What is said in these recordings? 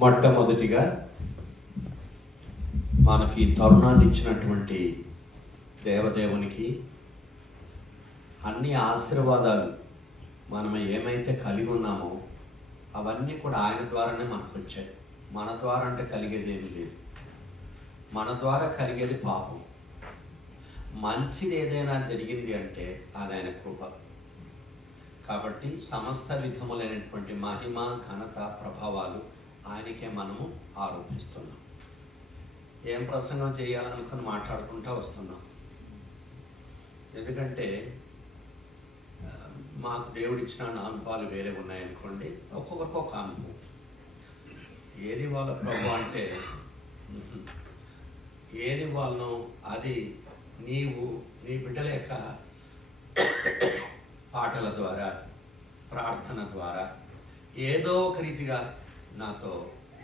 మొట్టమొదటిగా మనకి తరుణాన్ని ఇచ్చినటువంటి దేవదేవునికి అన్ని ఆశీర్వాదాలు మనం ఏమైతే కలిగి ఉన్నామో అవన్నీ కూడా ఆయన ద్వారానే మనకు వచ్చాయి. మన ద్వారా అంటే కలిగేది ఏమి లేదు. మన ద్వారా కలిగేది పాపం. మంచిది ఏదైనా జరిగింది అంటే అది ఆయన కృప. కాబట్టి సమస్త విధములైనటువంటి మహిమ, ఘనత, ప్రభావాలు ఆయనకే మనము ఆరోపిస్తున్నాం. ఏం ప్రసంగం చేయాలనుకుని మాట్లాడుకుంటూ వస్తున్నాం. ఎందుకంటే మాకు దేవుడు ఇచ్చిన అనుభవాలు వేరే ఉన్నాయనుకోండి, ఒక్కొక్కరికి ఒక అనుభవం. ఏది వాళ్ళ ప్రభు అంటే ఏది వాళ్ళను అది నీవు నీ బిడ్డల యొక్క పాటల ద్వారా, ప్రార్థన ద్వారా ఏదో ఒక రీతిగా నాతో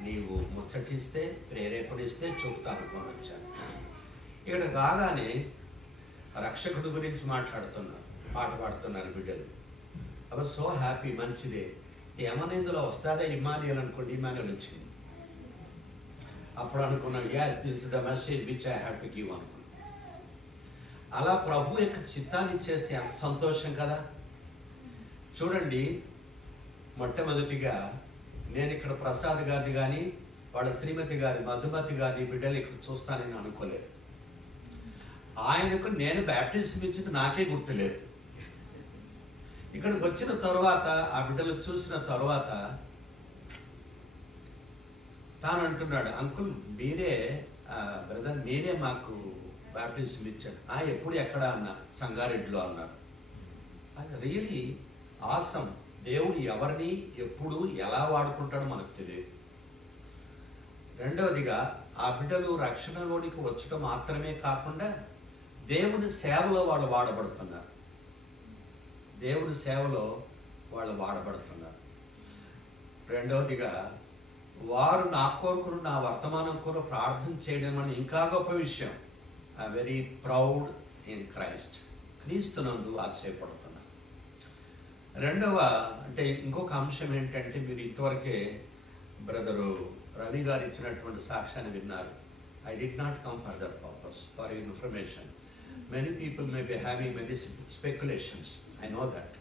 నీవు ముచ్చటిస్తే, ప్రేరేపణిస్తే చూపుతా అనుకొని వచ్చాను. ఇక్కడ రాగానే రక్షకుడు గురించి మాట్లాడుతున్నారు, పాట పాడుతున్నారు బిడ్డలు. అవ సో హ్యాపీ, మంచిదే. ఏమన్నా ఇందులో వస్తాడే ఇమానియల్ అనుకోండి, ఇమానియల్ వచ్చింది. అప్పుడు అనుకున్నాను, as this is the message which I have to give అనుకున్నాను. అలా ప్రభు యొక్క చిత్తాన్ని చేస్తే అంత సంతోషం కదా. చూడండి, మొట్టమొదటిగా నేను ఇక్కడ ప్రసాద్ గారిని కానీ వాళ్ళ శ్రీమతి గారి, మధుమతి గారిని బిడ్డలు ఇక్కడ చూస్తానని అనుకోలేదు. ఆయనకు నేను బ్యాప్టిజం ఇచ్చింది నాకే గుర్తులేదు. ఇక్కడికి వచ్చిన తర్వాత ఆ బిడ్డలు చూసిన తర్వాత తాను అంటున్నాడు, అంకుల్ మీరే బ్రదర్ మీరే మాకు బ్యాప్టిజం ఇచ్చాడు. ఎప్పుడు ఎక్కడ అన్నా, సంగారెడ్డిలో అన్నారు. అది రియలీ ఆసమ్. దేవుడు ఎవరిని ఎప్పుడు ఎలా వాడుకుంటాడో మనకు తెలియదు. రెండవదిగా ఆ బిడ్డలు రక్షణలోనికి వచ్చడం మాత్రమే కాకుండా దేవుని సేవలో వాళ్ళు వాడబడుతున్నారు. దేవుని సేవలో వాళ్ళు వాడబడుతున్నారు. రెండవదిగా వారు నా కొరకు, నా వర్తమానం కొరకు ప్రార్థన చేయడం అని ఇంకా గొప్ప విషయం. Very proud in Christ. క్రీస్తునందు ఆశ్చర్యపడుతున్నారు. రెండవ అంటే ఇంకొక అంశం ఏంటంటే, మీరు ఇంతవరకే బ్రదరు రవి గారు ఇచ్చినటువంటి సాక్ష్యాన్ని విన్నారు. I did not come for that purpose, for your information. Many people may be having many speculations. I know that.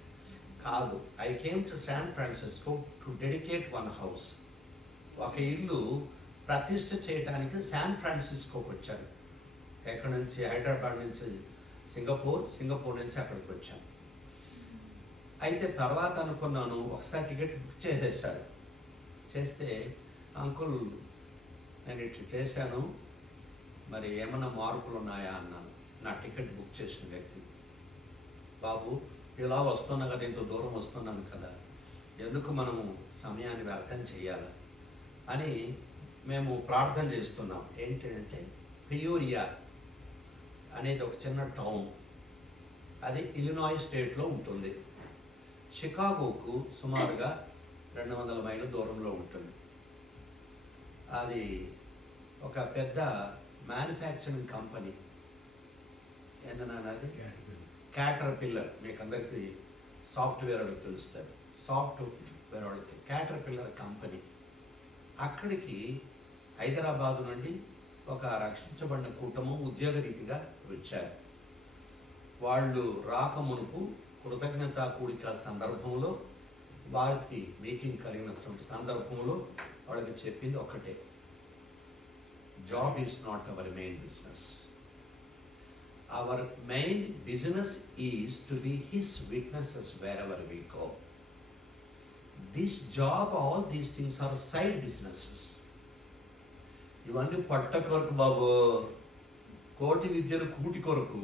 కాదు, I came to San Francisco to dedicate one house. ఒక ఇల్లు ప్రతిష్ఠ చేయడానికి శాన్ ఫ్రాన్సిస్కోకి వచ్చాను. ఎక్కడి నుంచి? హైదరాబాద్ నుంచి సింగపూర్ నుంచి అక్కడికి వచ్చాను. అయితే తర్వాత అనుకున్నాను, ఒకసారి టికెట్ బుక్ చేసేసారు. చేస్తే అంకుల్ నేను ఇట్లా చేశాను, మరి ఏమన్నా మార్పులు ఉన్నాయా అన్నాను. నా టికెట్ బుక్ చేసిన వ్యక్తి, బాబు ఇలా వస్తున్నా కదా, ఇంత దూరం వస్తున్నాను కదా, ఎందుకు మనము సమయాన్ని వ్యర్థం చేయాలి అని మేము ప్రార్థన చేస్తున్నాం. ఏంటంటే పియూరియా అనేది ఒక చిన్న టౌన్, అది ఇలినాయ్ స్టేట్లో ఉంటుంది. చికాగోకు సుమారుగా 200 మైళ్ళ దూరంలో ఉంటుంది. అది ఒక పెద్ద మ్యానుఫ్యాక్చరింగ్ కంపెనీ. ఏంటన్నా అది? క్యాటర్పిల్లర్. మీకు అందరికీ సాఫ్ట్వేర్ వాళ్ళకి తెలుస్తారు. సాఫ్ట్వేర్ వాళ్ళకి క్యాటర్పిల్లర్ కంపెనీ. అక్కడికి హైదరాబాదు నుండి ఒక రక్షించబడిన కుటుంబం ఉద్యోగరీతిగా వచ్చారు. వాళ్ళు రాకమునుపు కృతజ్ఞతా కూడిక సందర్భంలో, వారికి మీటింగ్ కలిగినటువంటి సందర్భంలో వాళ్ళకి చెప్పింది ఒకటే, job is not our main business. Our main business is to be his witnesses wherever we go. This job, all these things are side businesses. ఇవన్నీ పట్ట కొరకు బాబు, కోటి విద్యలు కూటి కొరకు.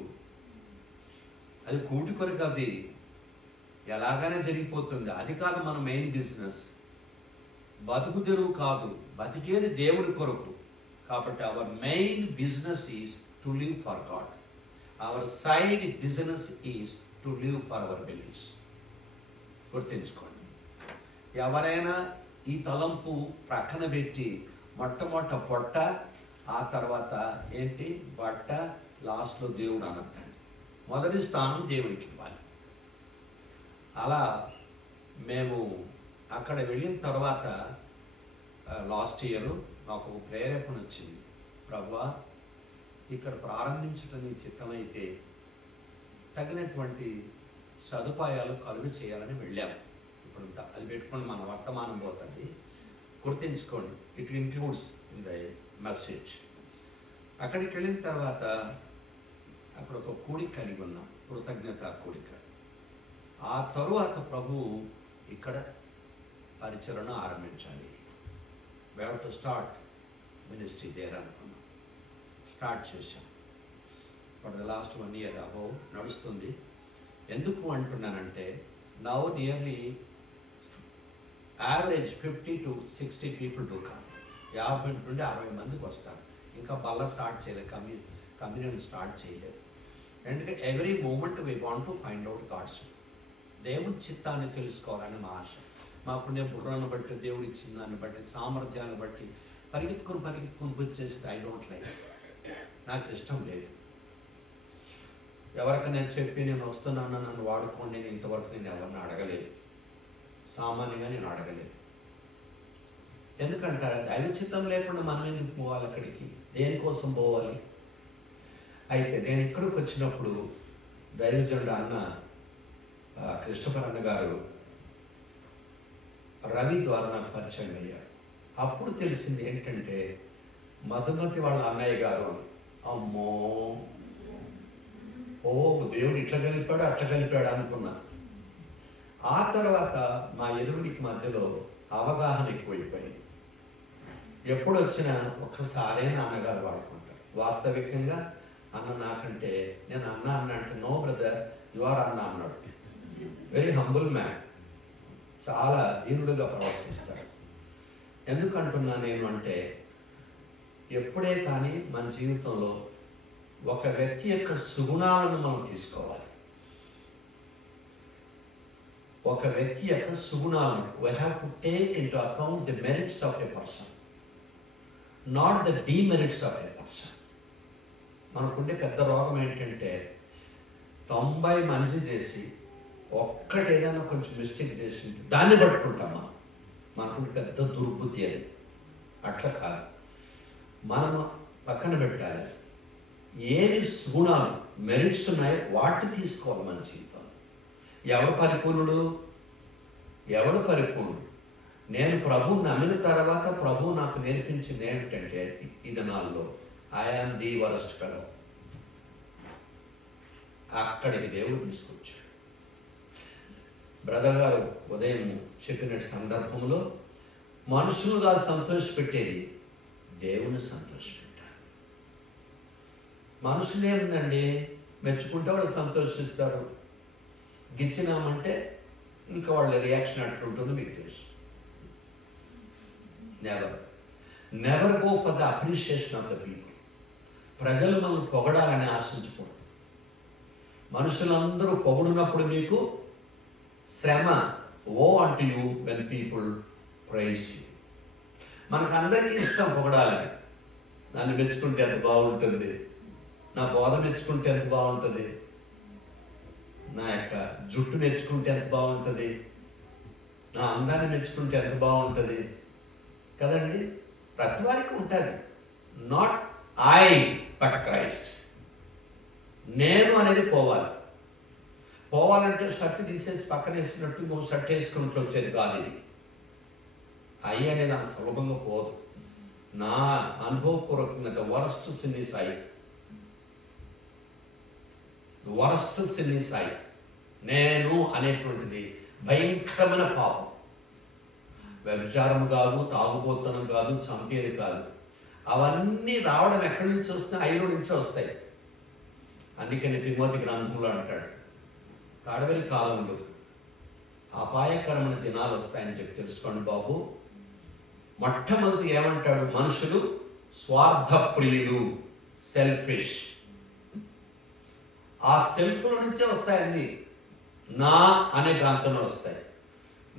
అది కూటి కొరకు, అది ఎలాగైనా జరిగిపోతుంది. అది కాదు మన మెయిన్ బిజినెస్. బతుకు తెరువు కాదు, బతికేది దేవుడి కొరకు. కాబట్టి our main business is to live for God. Our side business is to live for our believes. గుర్తించుకోండి. ఎవరైనా ఈ తలంపు ప్రక్కన పెట్టి మొట్టమొదట పొట్ట, ఆ తర్వాత ఏంటి బట్ట, లాస్ట్లో దేవుడు అనద్దండి. మొదటి స్థానం దేవునికి ఇవ్వాలి. అలా మేము అక్కడ వెళ్ళిన తర్వాత లాస్ట్ ఇయర్ నాకు ఒక ప్రేరేపణ వచ్చింది. ప్రభువా, ఇక్కడ ప్రారంభించటం నీ చిత్తమైతే తగినటువంటి సదుపాయాలు కలుగు చేయాలని వెళ్ళాము. ఇప్పుడు అది పెట్టుకొని మన వర్తమానం పోతుంది, గుర్తించుకోండి. It includes in the message. అక్కడికి వెళ్ళిన తర్వాత అక్కడ ఒక కూడిక కలిగి ఉన్నాం, కృతజ్ఞత కూడిక. ఆ తరువాత ప్రభు ఇక్కడ పరిచరణ ఆరంభించాలి. we have to start ministry there అనుకున్నాం. స్టార్ట్ చేశాం. For the last 1 year above నడుస్తుంది. ఎందుకు అంటున్నానంటే now nearly average 50 to 60 people to come. 50 నుండి 60 మందికి వస్తారు. ఇంకా బల్ల స్టార్ట్ చేయలేదు, కమ్యూనియన్ స్టార్ట్ చేయలేదు. ఎందుకంటే every moment we want to find out God's. దేవుడి చిత్తాన్ని తెలుసుకోవాలని మా ఆశ. మాకుండే బుర్రను బట్టి, దేవుడి చిన్నాన్ని బట్టి, సామర్థ్యాన్ని బట్టి పరిగెత్తుకుని వచ్చేస్తే ఐ డోంట్ లైక్, నాకు ఇష్టం లేదు. ఎవరికి నేను చెప్పి నేను వస్తున్నాను, నన్ను వాడుకోండి, నేను ఇంతవరకు నేను ఎవరిని అడగలేదు, సామాన్యంగా నేను అడగలేదు. ఎందుకంటారు దైవ చిత్తం లేకుండా మనం ఎందుకు పోవాలి అక్కడికి, దేనికోసం పోవాలి? అయితే నేను ఇక్కడికి వచ్చినప్పుడు దైవజనుడు అన్న కృష్ణపర్ అన్న గారు రవి ద్వారా నాకు పరిచయం అయ్యారు. అప్పుడు తెలిసింది ఏంటంటే మధుమతి వాళ్ళ అన్నయ్య గారు. అమ్మో, ఓ దేవుడు ఇట్లా కలిపాడు అట్లా కలిపాడు అనుకున్నా. ఆ తర్వాత మా ఎరువుడికి మధ్యలో అవగాహన ఎక్కువైపోయింది. ఎప్పుడు వచ్చినా ఒక్కసారే నాన్నగారు వాడుకుంటారు. వాస్తవికంగా అన్న నాకంటే, నేను అన్న అంటే నో బ్రదర్ యు ఆర్ అన్న అన్నాడు. వెరీ హంబుల్ మ్యాన్, చాలా దీనుడుగా ప్రవర్తిస్తాడు. ఎందుకంటున్నా నేను అంటే, ఎప్పుడే కానీ మన జీవితంలో ఒక వ్యక్తి యొక్క సుగుణాలను మనం తీసుకోవాలి. ఒక వ్యక్తి యొక్క సుగుణాలను we have to take into account the merits of a person, not the demerits of a person. మనకుండే పెద్ద రోగం ఏంటంటే 90 మంచి చేసి ఒక్కటి ఏదైనా కొంచెం మిస్టేక్ చేసి దాన్ని పట్టుకుంటాం. మనకు పెద్ద దుర్బుద్ధి అది. అట్లా కాదు, మనం పక్కన పెట్టాలి. ఏమి సుగుణాలు మెరిట్స్ ఉన్నాయో వాటి తీసుకోవాలి మన జీవితంలో. ఎవడు పరిపూర్ణుడు? ఎవడు పరిపూర్ణుడు? నేను ప్రభువు నమ్మిన తర్వాత ప్రభువు నాకు నేర్పించింది ఏమిటంటే ఈ దినాల్లో I am the worst fellow. అక్కడికి దేవుడు తీసుకొచ్చాడు. బ్రదర్ గారు ఉదయం చెప్పిన సందర్భంలో మనుషులుగా సంతోషపెట్టేది దేవుని సంతోషపెట్టారు. మనుషులు ఏముందండి, మెచ్చుకుంటే వాళ్ళు సంతోషిస్తారు, గిచ్చినామంటే ఇంకా వాళ్ళ రియాక్షన్ అట్లుంటుందో మీకు తెలుసు. Never go for the appreciation of the people. ప్రజలు మనం పొగడాలని ఆశించకూడదు. మనుషులందరూ పొగుడున్నప్పుడు మీకు శ్రమ. Woe unto you when people praise you. మనకు అందరికీ ఇష్టం పొగడాలని. నన్ను మెచ్చుకుంటే ఎంత బాగుంటుంది, నా బోధ మెచ్చుకుంటే ఎంత బాగుంటుంది, నా యొక్క జుట్టు మెచ్చుకుంటే ఎంత బాగుంటుంది, నా అందాన్ని మెచ్చుకుంటే ఎంత బాగుంటుంది కదండి. ప్రతి వారికి ఉంటుంది. Not I but Christ. నేను అనేది పోవాలి. పోవాలంటే షర్ట్ తీసేసి పక్కన వేసినట్టు నువ్వు షర్ట్ వేసుకుంటూ వచ్చేది కాదు. ఇది ఐ అనేది అంత సులభంగా పోదు. నా అనుభవపూర్వకంగా the worst sin is I. Worst sin is I. నేను అనేటువంటిది భయంకరమైన పాపం. వ్యభిచారం కాదు, తాగుబోతనం కాదు, చంపేది కాదు. అవన్నీ రావడం ఎక్కడి నుంచి వస్తాయి? ఐలో నుంచే వస్తాయి. అందుకని తిమోతి గ్రంథంలో అంటాడు, కడవరి కాలంలో అపాయకరమైన దినాలు వస్తాయని చెప్పి తెలుసుకోండి బాబు. మొట్టమొదటి ఏమంటాడు? మనుషులు స్వార్థప్రియులు, సెల్ఫిష్. ఆ సెల్ఫ్ల నుంచే వస్తాయండి. నా అనే ప్రాంతంలో వస్తాయి.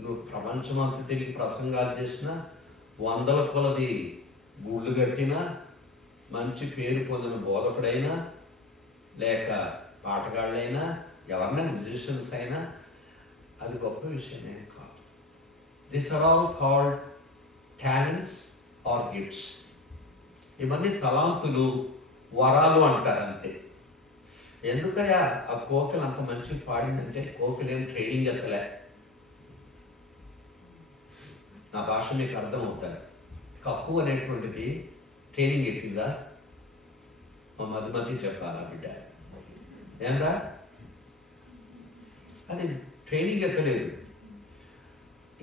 నువ్వు ప్రపంచమంతా తిరిగి ప్రసంగాలు చేసినా, 100 కొలది గుళ్ళు కట్టినా, మంచి పేరు పొందిన బోధకుడైనా, లేక పాటగాళ్ళైనా, ఎవరైనా మ్యూజిషియన్స్ అయినా, అది గొప్ప విషయమే కాదు. This are all called talents or gifts. ఇవన్నీ తలాంతులు, వరాలు అంటారు అంతే. ఎందుకయ్యా ఆ కోకిల అంత మంచిగా పాడిందంటే కోకిలేం ట్రైనింగ్ ఎత్తలే. నా భాష మీకు అర్థమవుతారు. కక్కు అనేటువంటిది ట్రైనింగ్ ఎత్తిందా? మా మధ్య చెప్పాలా బిడ్డ? ఏమరా అది ట్రైనింగ్ ఎత్తలేదు.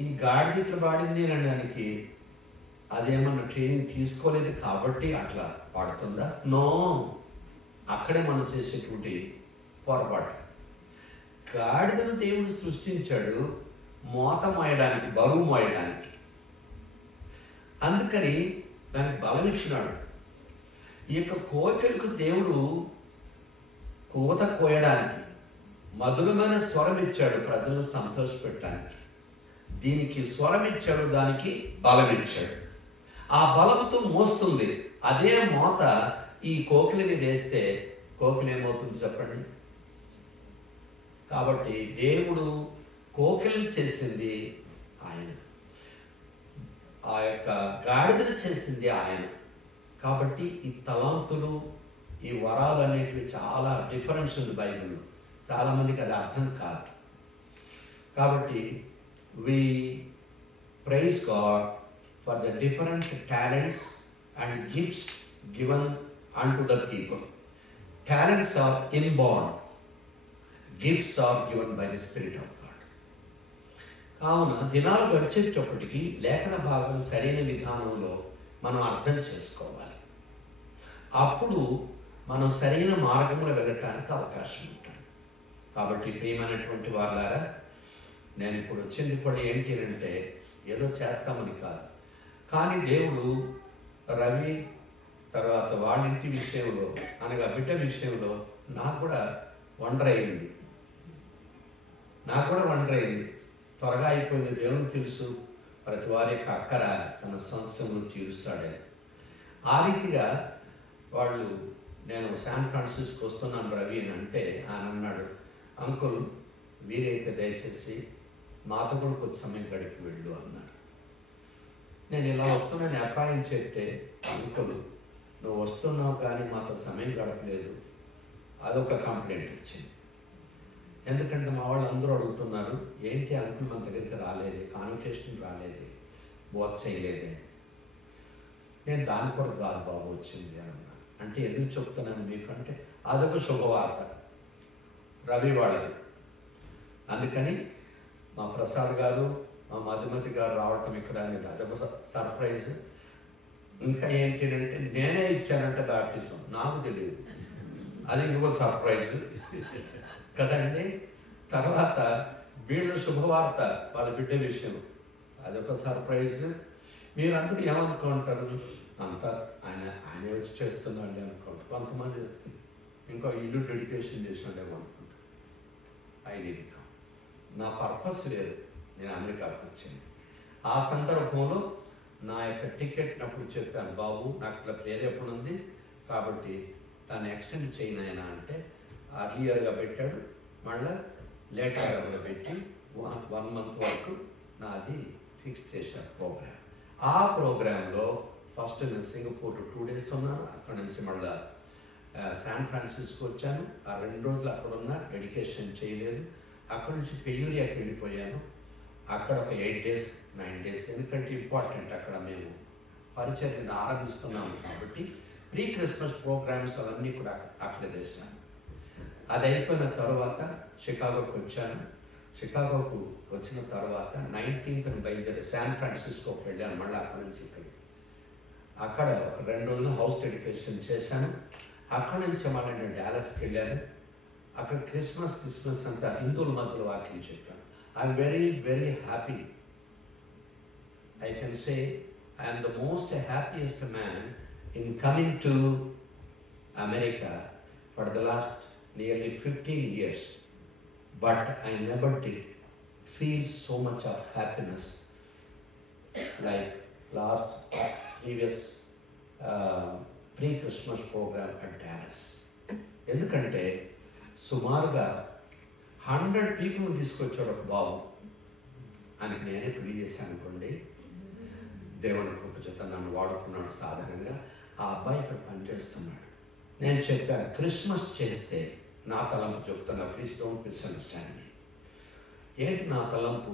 ఈ గాడి ఇట్లా పాడింది అనడానికి అదేమన్నా ట్రైనింగ్ తీసుకోలేదు కాబట్టి అట్లా పాడుతుందా? నో. అక్కడే మనం చేసేటువంటి పొరపాటు. గాడిదను దేవుడు సృష్టించాడు మోత మోయడానికి, బరువు మోయడానికి. అందుకని దానికి బలం ఇచ్చినాడు. ఈ యొక్క కోకిలకు దేవుడు కూత కోయడానికి మధురమైన స్వరం ఇచ్చాడు, ప్రజలను సంతోషపెట్టడానికి. దీనికి స్వరం ఇచ్చాడు, దానికి బలం ఇచ్చాడు. ఆ బలంతో మోస్తుంది. అదే మోత ఈ కోకిల మీద వేస్తే కోకిల ఏమవుతుంది చెప్పండి? కాబట్టి దేవుడు కోకిలను చేసింది ఆయన, ఆ యొక్క గాడిదను చేసింది ఆయన. కాబట్టి ఈ తలాంతులు, ఈ వరాలు అనేటివి చాలా డిఫరెన్స్ ఉంది బైబిల్లో. చాలామందికి అది అర్థం కాదు. కాబట్టి we praise God for the different talents and gifts given unto the people. Talents are inborn, gifts are given by the Spirit of God. కావున దినాలు గడిచేటప్పటికీ లేఖన భాగం సరైన విధానంలో మనం అర్థం చేసుకోవాలి. అప్పుడు మనం సరైన మార్గంలో వెళ్ళటానికి అవకాశం ఉంటుంది. కాబట్టి ప్రియమైనటువంటి వాళ్ళారా, నేను ఇప్పుడు వచ్చింది కూడా ఏంటి అంటే ఏదో చేస్తామని కాదు. కానీ దేవుడు రవి తర్వాత వాళ్ళింటి విషయంలో, అనగా బిడ్డ విషయంలో నాకు కూడా వండర్ అయింది. త్వరగా అయిపోయింది. దేవునికి తెలుసు ప్రతి వారి యొక్క అక్కర తన సంస్థను తీరుస్తాడని. ఆ రీతిగా వాళ్ళు, నేను శాన్ ఫ్రాన్సిస్కో వస్తున్నాను రవి అని అంటే ఆయన అన్నాడు, అంకుల్ వీరైతే దయచేసి మాతో కూడా కొద్ది సమయం గడిపి వెళ్ళు అన్నాడు. నేను ఇలా వస్తున్నాను అపాయం చెప్తే, అంకుల్ నువ్వు వస్తున్నావు కానీ మాతో సమయం గడపలేదు, అదొక కంప్లైంట్ వచ్చింది. ఎందుకంటే మా వాళ్ళు అందరూ అడుగుతున్నారు, ఏంటి అంకుల్ మన దగ్గరికి రాలేదు, కాన్వకేషన్ రాలేదు, బోధ చేయలేదే. నేను దాని కొరకు కాదు బాబు వచ్చింది అన్నా. అంటే ఎందుకు చెప్తున్నాను మీకంటే అదొక శుభవార్త రవి వాళ్ళది. అందుకని మా ప్రసాద్ గారు, మా మధుమతి గారు రావటం ఇక్కడ అనేది అదొక సర్ప్రైజ్. ఇంకా ఏంటి అంటే నేనే ఇచ్చానంటే బాప్టిజం, నాకు తెలియదు, అది ఇంకొక సర్ప్రైజ్ కదండి. తర్వాత వీళ్ళ శుభవార్త, వాళ్ళ బిడ్డ విషయం, అదొక సర్ప్రైజ్. మీరందరూ ఏమనుకుంటారు, అంతా ఆయనే వచ్చి చేస్తున్నాడు అనుకుంటారు. కొంతమంది ఇంకో ఇల్లు డెడికేషన్ చేసినాడేమో అనుకుంటారు. ఐడెంటిటీ నా పర్పస్ లేదు, నేను అమెరికాకు వచ్చింది. ఆ సందర్భంలో నా యొక్క టికెట్ నప్పుడు చెప్పాను, బాబు నాకు ఇట్లా ప్రేరేపణ ఉంది కాబట్టి దాన్ని ఎక్స్టెండ్ చేయను ఆయన అంటే అర్లియర్గా పెట్టాడు, మళ్ళీ లేటర్గా కూడా పెట్టి 1 month వరకు నాది ఫిక్స్ చేశారు ప్రోగ్రామ్. ఆ ప్రోగ్రాంలో ఫస్ట్ నేను సింగపూర్ 2 days ఉన్నాను. అక్కడ నుంచి మళ్ళీ శాన్ ఫ్రాన్సిస్కో వచ్చాను. ఆ 2 రోజులు అక్కడ ఉన్నా, ఎడ్యుకేషన్ చేయలేదు. అక్కడ నుంచి పెయూరియాకి వెళ్ళిపోయాను. అక్కడ ఒక 8 days 9 days, ఎందుకంటే ఇంపార్టెంట్, అక్కడ మేము పరిచర్యను ఆరంభిస్తున్నాము కాబట్టి ప్రీ క్రిస్మస్ ప్రోగ్రామ్స్ అవన్నీ కూడా అక్కడ చేశాను. అది అయిపోయిన తర్వాత షికాగోకి వచ్చాను. షికాగోకు వచ్చిన తర్వాత 19th బయలుదేరి శాన్ ఫ్రాన్సిస్కోకి వెళ్ళాను. మళ్ళీ అక్కడ నుంచి ఇక్కడికి, అక్కడ ఒక 2 రోజులు హౌస్ ఎడ్యుకేషన్ చేశాను. అక్కడ నుంచి మళ్ళీ నేను డాలస్కి వెళ్ళాను. అక్కడ క్రిస్మస్ అంతా హిందువుల మధ్యలో వాక్యం చెప్పాను. I'm very very happy. I can say I'm the most happiest man in coming to America for the last nearly 15 years, but I never did feel so much of happiness like last previous pre-Christmas program at Dallas. ఎందుకంటే సుమారుగా 100 people తీసుకొచ్చాడు ఒక బాబు. ఆయనకి నేనే పెళ్లి చేశాను అనుకోండి. దేవుని కృప చేత నన్ను వాడుకున్నాడు. సాధారణంగా ఆ అబ్బాయి ఇక్కడ పనిచేస్తున్నాడు. నేను చెప్పాను, క్రిస్మస్ చేస్తే నా తలంపు చెప్తున్నా, ప్లీజ్ డోంట్ మిస్అండర్స్టాండ్ మీ. ఏంటి నా తలంపు?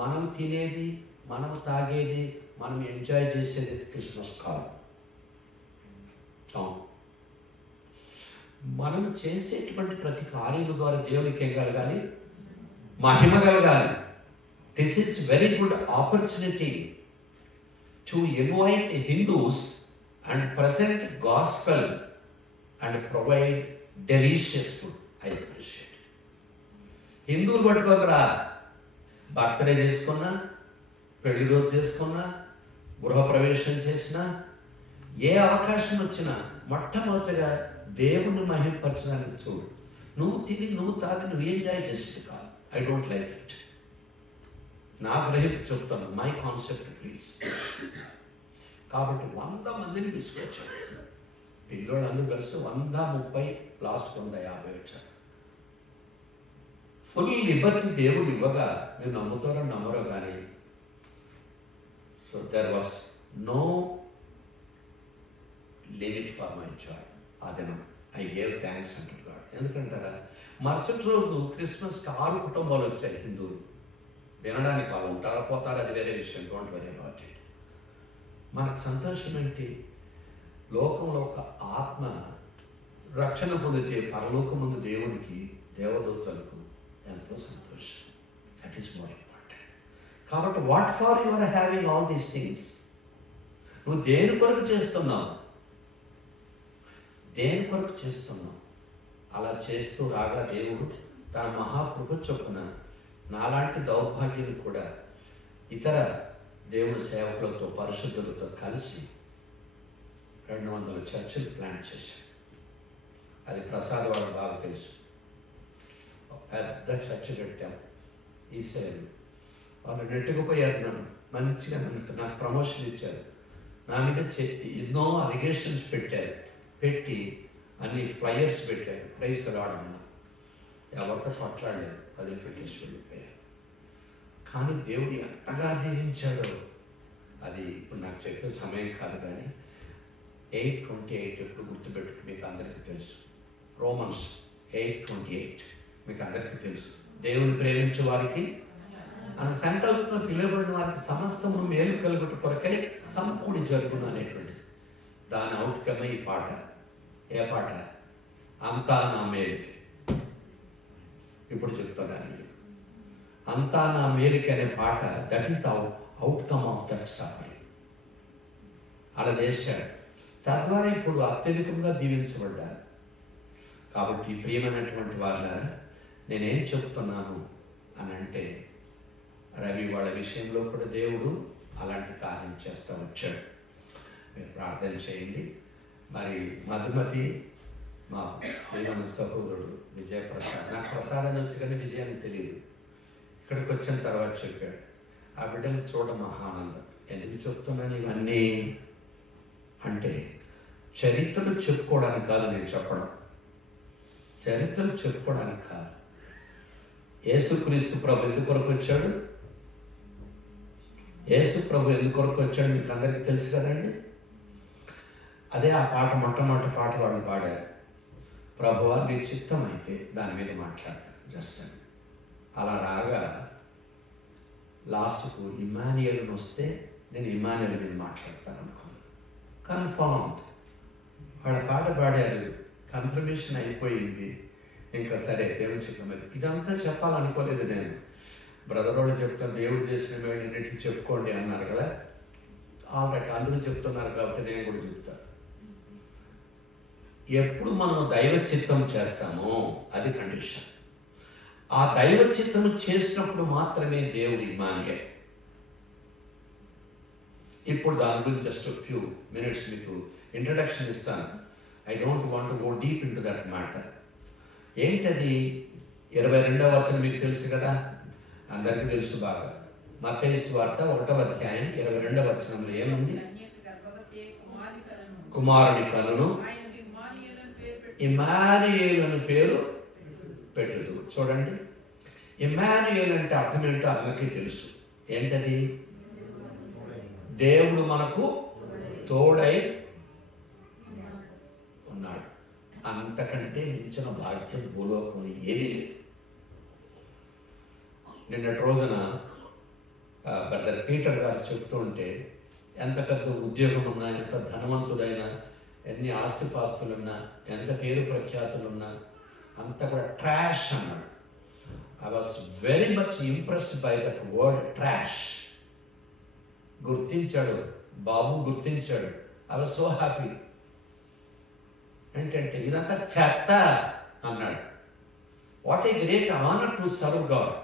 మనం తినేది, మనం తాగేది, మనం ఎంజాయ్ చేసేది క్రిస్మస్ కాదు. మనం చేసేటువంటి ప్రతి కార్యము ద్వారా దేవునికి ఏం కలగాలి? మహిమ కలగాలి. This is very good opportunity to invite Hindus and present gospel and provide delicious food. I appreciate. హిందువులు పట్టుకోకరా, బర్త్డే చేసుకున్నా, పెళ్లి రోజు చేసుకున్నా, గృహప్రవేశం చేసినా, ఏ అవకాశం వచ్చినా మొట్టమొదటిగా దేవుణ్ణి మహిమపరచడానికి చూడు. నువ్వు తిని, నువ్వు తాగి, నువ్వు ఎంజాయ్ చేస్తే కాదు. I don't like it. నా గ్రహింపు చెప్తాను, మై కాన్సెప్ట్ ప్లీజ్. కాబట్టి 100 మందిని తీసుకొచ్చాడు. పిల్లోళ్ళందరూ కలిసి 130, లాస్ట్ 150 వచ్చారు. ఫుల్ లిబర్టీ దేవుడు ఇవ్వగా మీరు నమ్ముతారో నమ్మరో కానీ, so there was no limit for my joy. ఆ దినం ఐ గేవ్ థ్యాంక్స్ అంటారు గాడ్. ఎందుకంటారా, మరుసటి రోజు క్రిస్మస్కి 6 కుటుంబాలు వచ్చాయి హిందువులు. వినడానికి వాళ్ళు ఉంటారా పోతారా అది వేరే విషయం, డోంట్ వరీ అబౌట్ ఇట్. మనకు సంతోషం ఏంటి? లోకంలో ఒక ఆత్మ రక్షణ పొందితే పరలోకం ముందు దేవునికి, దేవదూతలకు ఎంతో సంతోషం. That is more important. కాబట్టి what for you are having all these things? నువ్వు దేని కొరకు చేస్తున్నావు? దేని కొరకు చేస్తున్నావు? అలా చేస్తూ రాగా దేవుడు తన మహాకృప చొప్పున నాలాంటి దౌర్భాగ్యులు కూడా ఇతర దేవుని సేవకులతో, పరిశుద్ధులతో కలిసి 200 చర్చిలు ప్లాన్ చేశాడు. అది ప్రసాద్ వాళ్ళకి బాగా తెలుసు. పెద్ద చర్చ్ కట్టాం ఈ సేవలు. వాళ్ళు నెట్టుకుపోయారు. నన్ను మంచిగా నాకు ప్రమోషన్ ఇచ్చారు. నా మీద ఎన్నో అలిగేషన్స్ పెట్టారు. పెట్టి అన్ని ఫ్లయర్స్ పెట్టారు. ప్రైజ్ రావడం ఎవరితో కొట్లాడలేదు. అది పెట్టేసి వెళ్ళిపోయారు. కానీ దేవుడు ఎంతగా దీవించాడో అది ఇప్పుడు నాకు చెప్పే సమయం కాదు. కానీ 8:28 ఎప్పుడు గుర్తుపెట్టుకు మీకు అందరికీ తెలుసు. రోమన్స్ 8:28 మీకు అందరికీ తెలుసు. దేవుని ప్రేమించే వారికి, మన సంకల్పంలో పిలువబడిన వారికి సమస్తము మేలు కలుగుట కొరకై సమకూడి జరుగును అనేటువంటి దాని అవుట్కమ్ ఈ పాట. ఏ పాట? అంతా నా మేలుకి. ఇప్పుడు చెప్తాను, అంతా నా మేలుకి అనే పాట. That is the outcome of that suffering. అలా చేశాడు. తద్వారా ఇప్పుడు అత్యధికంగా దీవించబడ్డారు. కాబట్టి ప్రియమైనటువంటి వారులారా, నేనేం చెప్తున్నాను అని అంటే, రవి వాళ్ళ విషయంలో కూడా దేవుడు అలాంటి కార్యం చేస్తూ వచ్చాడు. మీరు ప్రార్థన చేయండి. మరి మధుమతి మా ప్రియమైన సహోదరుడు విజయప్రసాద్, నాకు ప్రసాదం వచ్చి కానీ విజయాన్ని తెలియదు. ఇక్కడికి వచ్చిన తర్వాత చెప్పాడు, ఆ బిడ్డను చూడ మహానందం. ఎందుకు చెప్తున్నాను ఇవన్నీ అంటే, చరిత్రలు చెప్పుకోవడానికి కాదు నేను చెప్పడం. చరిత్రలు చెప్పుకోవడానికి కాదు. యేసుక్రీస్తు ప్రభు ఎందుకు కొరకు వచ్చాడు? యేసు ప్రభు ఎందుకు కొరకు వచ్చాడు మీకు అందరికీ తెలుసు కదండి. అదే ఆ పాట, మొట్టమొదటి పాట వాళ్ళు పాడారు. ప్రభువా నీ చిత్తం అయితే దాని మీద మాట్లాడతారు జస్ట్ అని. అలా రాగా లాస్ట్కు ఇమ్మాన్యుయల్ వస్తే నేను ఇమ్మాన్యుయల్ మీద మాట్లాడతాను అనుకున్నాను. కన్ఫర్మ్ వాళ్ళ పాట పాడారు, కన్ఫర్మేషన్ అయిపోయింది. ఇంకా సరే దేవుని చిత్తం. ఇదంతా చెప్పాలనుకోలేదు నేను. బ్రదర్ వాళ్ళు చెప్తాను, దేవుడు చేసిన మేలున్నిటికీ చెప్పుకోండి అన్నారు కదా. ఆల్రెడీ అందరూ చెప్తున్నారు కాబట్టి నేను కూడా చెప్తాను. ఎప్పుడు మనం దైవ చిత్తం చేస్తామో అది కండిషన్. ఆ దైవ చిత్తం చేసినప్పుడు మాత్రమే దేవుడి ఇమ్మాన్యుయల్. ఇప్పుడు దాని గురించి జస్ట్ ఫ్యూ మినిట్స్ మీకు ఇంట్రడక్షన్ ఇస్తాను. I don't want go deep in to that matter. ఏంటది? 22వ వచనం మీకు తెలుసు కదా, అందరికీ తెలుసు బాగా. మత్తయి సువార్త 1వ అధ్యాయం 22వ వచనంలో ఏముంది? కుమారుని కనును ఇమ్మాన్యుయేల్ అని పేరు పెట్టుదు. చూడండి, ఇమ్మాన్యుయేల్ అంటే అర్థం ఏంటో అందరికీ తెలుసు. ఏంటది? దేవుడు మనకు తోడై ఉన్నాడు. అంతకంటే మించిన భాగ్యం భూలోకం ఏది లేదు. నిన్నటి రోజున బ్రదర్ పీటర్ గారు చెప్తూ ఉంటే, ఎంత పెద్ద ఉద్యోగం ఉన్నా, ఎంత ధనవంతుడైనా, ఎన్ని ఆస్తిపాస్తులున్నా, ఎంత పేరు ప్రఖ్యాతులున్నా అంత కూడా ట్రాష్ అన్నాడు. I was very much impressed by that word trash. గుర్తించాడు బాబు, గుర్తించాడు. I was so happy. ఏంటంటే ఇదంతా చెత్త అన్నాడు. What a great honour to serve God,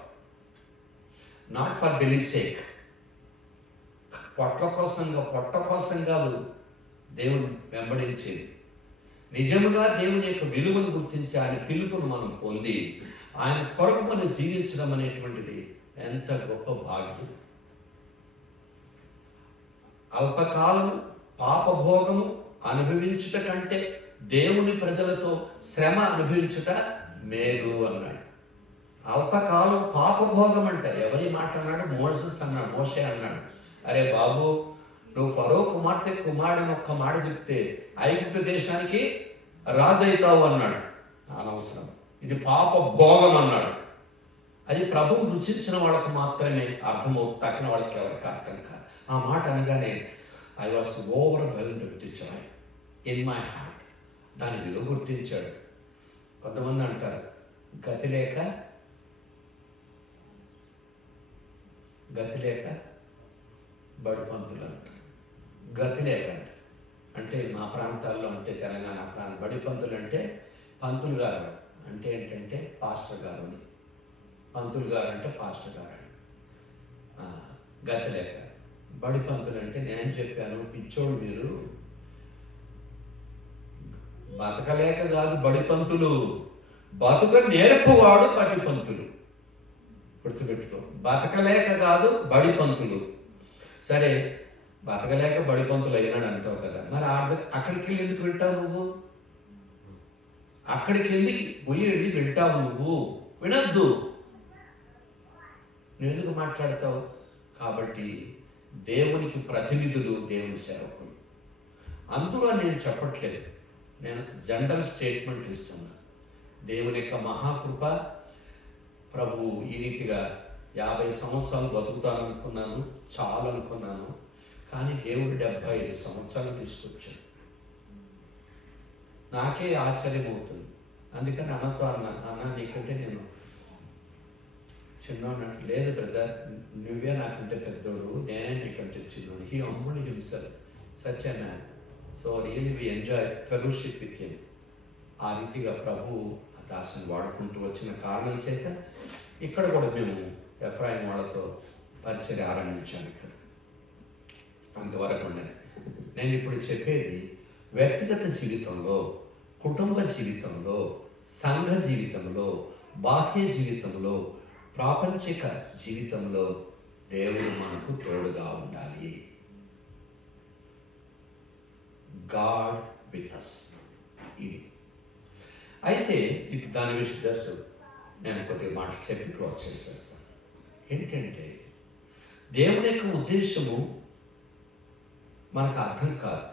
not for belly sake. పొట్ట కోసం కాదు దేవుని వెంబడించేది. నిజముగా దేవుని యొక్క విలువను గుర్తించి ఆయన పిలుపును మనం పొంది ఆయన కొరకు మనం జీవించడం అనేటువంటిది ఎంత గొప్ప భాగ్యం. అల్పకాలం పాపభోగము అనుభవించుట కంటే దేవుని ప్రజలతో శ్రమ అనుభవించుట మేలు అన్నాడు. అల్పకాలం పాపభోగం అంటే ఎవరి మాట అన్నాడు? మోషే అన్నాడు. అరే బాబు, నువ్వు ఫరో కుమారుడిని ఒక్క మాట చెప్తే ఐగుప్తు దేశానికి రాజు అవుతావు అన్నాడు. అనవసరం, ఇది పాప భోగం అన్నాడు. అది ప్రభువు రుచించిన వాళ్ళకి మాత్రమే అర్థమవుతుంది, తక్కిన వాళ్ళకి ఎవరికి అర్థం కాదు. ఆ మాట అనగానే I was overwhelmed with Joy in my heart. దాని విలువ గుర్తించాడు. కొంతమంది అంటారు గతి లేక బడిపంతులు అంటారు. గతి లేక అంటే మా ప్రాంతాల్లో, అంటే తెలంగాణ ప్రాంతం, బడిపంతులు అంటే పంతులు గారు అంటే ఏంటంటే పాస్టర్ గారు అని, పంతులు గారు అంటే పాస్టర్ గారు అని. గతి లేక బడిపంతులు అంటే నేను చెప్పాను, పిచ్చోడు మీరు, బతకలేక కాదు బడిపంతులు, బతుక నేర్పువాడు బడిపంతులు. గుర్తుపెట్టుకో, బతకలేక కాదు బడిపంతులు. సరే, బతకలేక బడిపంతులు అయినాడు అంటావు కదా, మరి అక్కడికి వెళ్ళి ఎందుకు వింటావు నువ్వు? అక్కడికి వెళ్ళి వెళ్ళి వింటావు నువ్వు? వినద్దు. నువ్వు ఎందుకు మాట్లాడతావు? కాబట్టి దేవునికి ప్రతినిధులు దేవుని సేవకులు. అందులో నేను చెప్పట్లేదు, నేను జనరల్ స్టేట్మెంట్ ఇస్తున్నా. దేవుని యొక్క మహాకృప, ప్రభు ఈ రీతిగా 50 సంవత్సరాలు బతుకుతాననుకున్నాను, చాలనుకున్నాను. కానీ దేవుడు 75 సంవత్సరాలు తీసుకొచ్చాడు. నాకే ఆశ్చర్యం అవుతుంది. అందుకని అన్నతో అన్న నీకంటే నేను చిన్నోడు. లేదు బ్రదర్, నువ్వే నాకంటే పెద్దోడు, నేనే నీకంటే చిన్నోడు. He humbled himself such a man. So really we enjoy fellowship with him. ఆ రీతిగా ప్రభు దాసుని వాడుకుంటూ వచ్చిన కారణం చేత ఇక్కడ కూడా మేము ఎఫ్రాయిం వాళ్ళతో పరిచర్య ఆరంభించాను. ఇక్కడ అంతవరకు ఉండేది. నేను ఇప్పుడు చెప్పేది వ్యక్తిగత జీవితంలో, కుటుంబ జీవితంలో, సంఘ జీవితంలో, బాహ్య జీవితంలో, ప్రాపంచిక జీవితంలో దేవుడు మనకు తోడుగా ఉండాలి. God with us. ఇది అయితే ఇప్పుడు దాని విషయం జస్ట్ నేను కొద్దిగా మాట చెప్పి క్లోజ్ చేసేస్తాను. ఏంటంటే దేవుని యొక్క ఉద్దేశము మనకు అర్థం కాదు.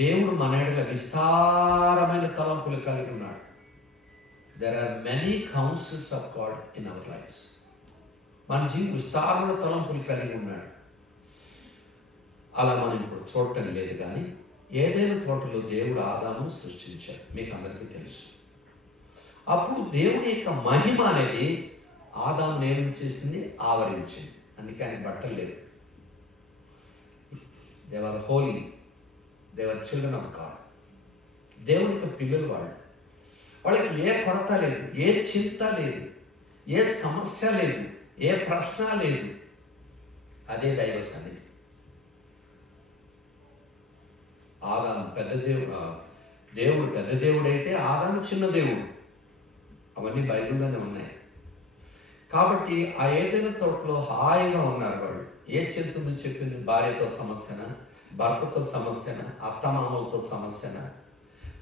దేవుడు మన ఎడల విస్తారమైన తలంపులు కలిగి ఉన్నాడు. There are many councils of God in our lifes. మన జీవితం విస్తారమైన తలంపులు కలిగి ఉన్నాడు. అలా మనం ఇప్పుడు చూడటం లేదు. కానీ ఏదైనా తోటలో దేవుడు ఆదామును సృష్టించాడు, మీకు అందరికీ తెలుసు. అప్పుడు దేవుని యొక్క మహిమ అనేది ఆదామును ఏం చేసింది? ఆవరించింది. అందుకే ఆయన బట్టలు లేదు. They were holy, they were children of God. దేవుని యొక్క పిల్లలు వాళ్ళకి ఏ కొరత లేదు, ఏ చింత లేదు, ఏ సమస్య లేదు, ఏ ప్రశ్న లేదు. అదే దైవ సన్నిధి. ఆదాము పెద్ద దేవుడు, దేవుడు పెద్ద దేవుడైతే ఆదాము చిన్న దేవుడు. అవన్నీ బైబిల్లోనే ఉన్నాయి. కాబట్టి ఆ ఏదైనా తోటలో హాయిగా ఉన్నారు వాళ్ళు. ఏ చింతను చెప్పింది? భార్యతో సమస్యన, భర్తతో సమస్యన, అత్తమామలతో సమస్యన,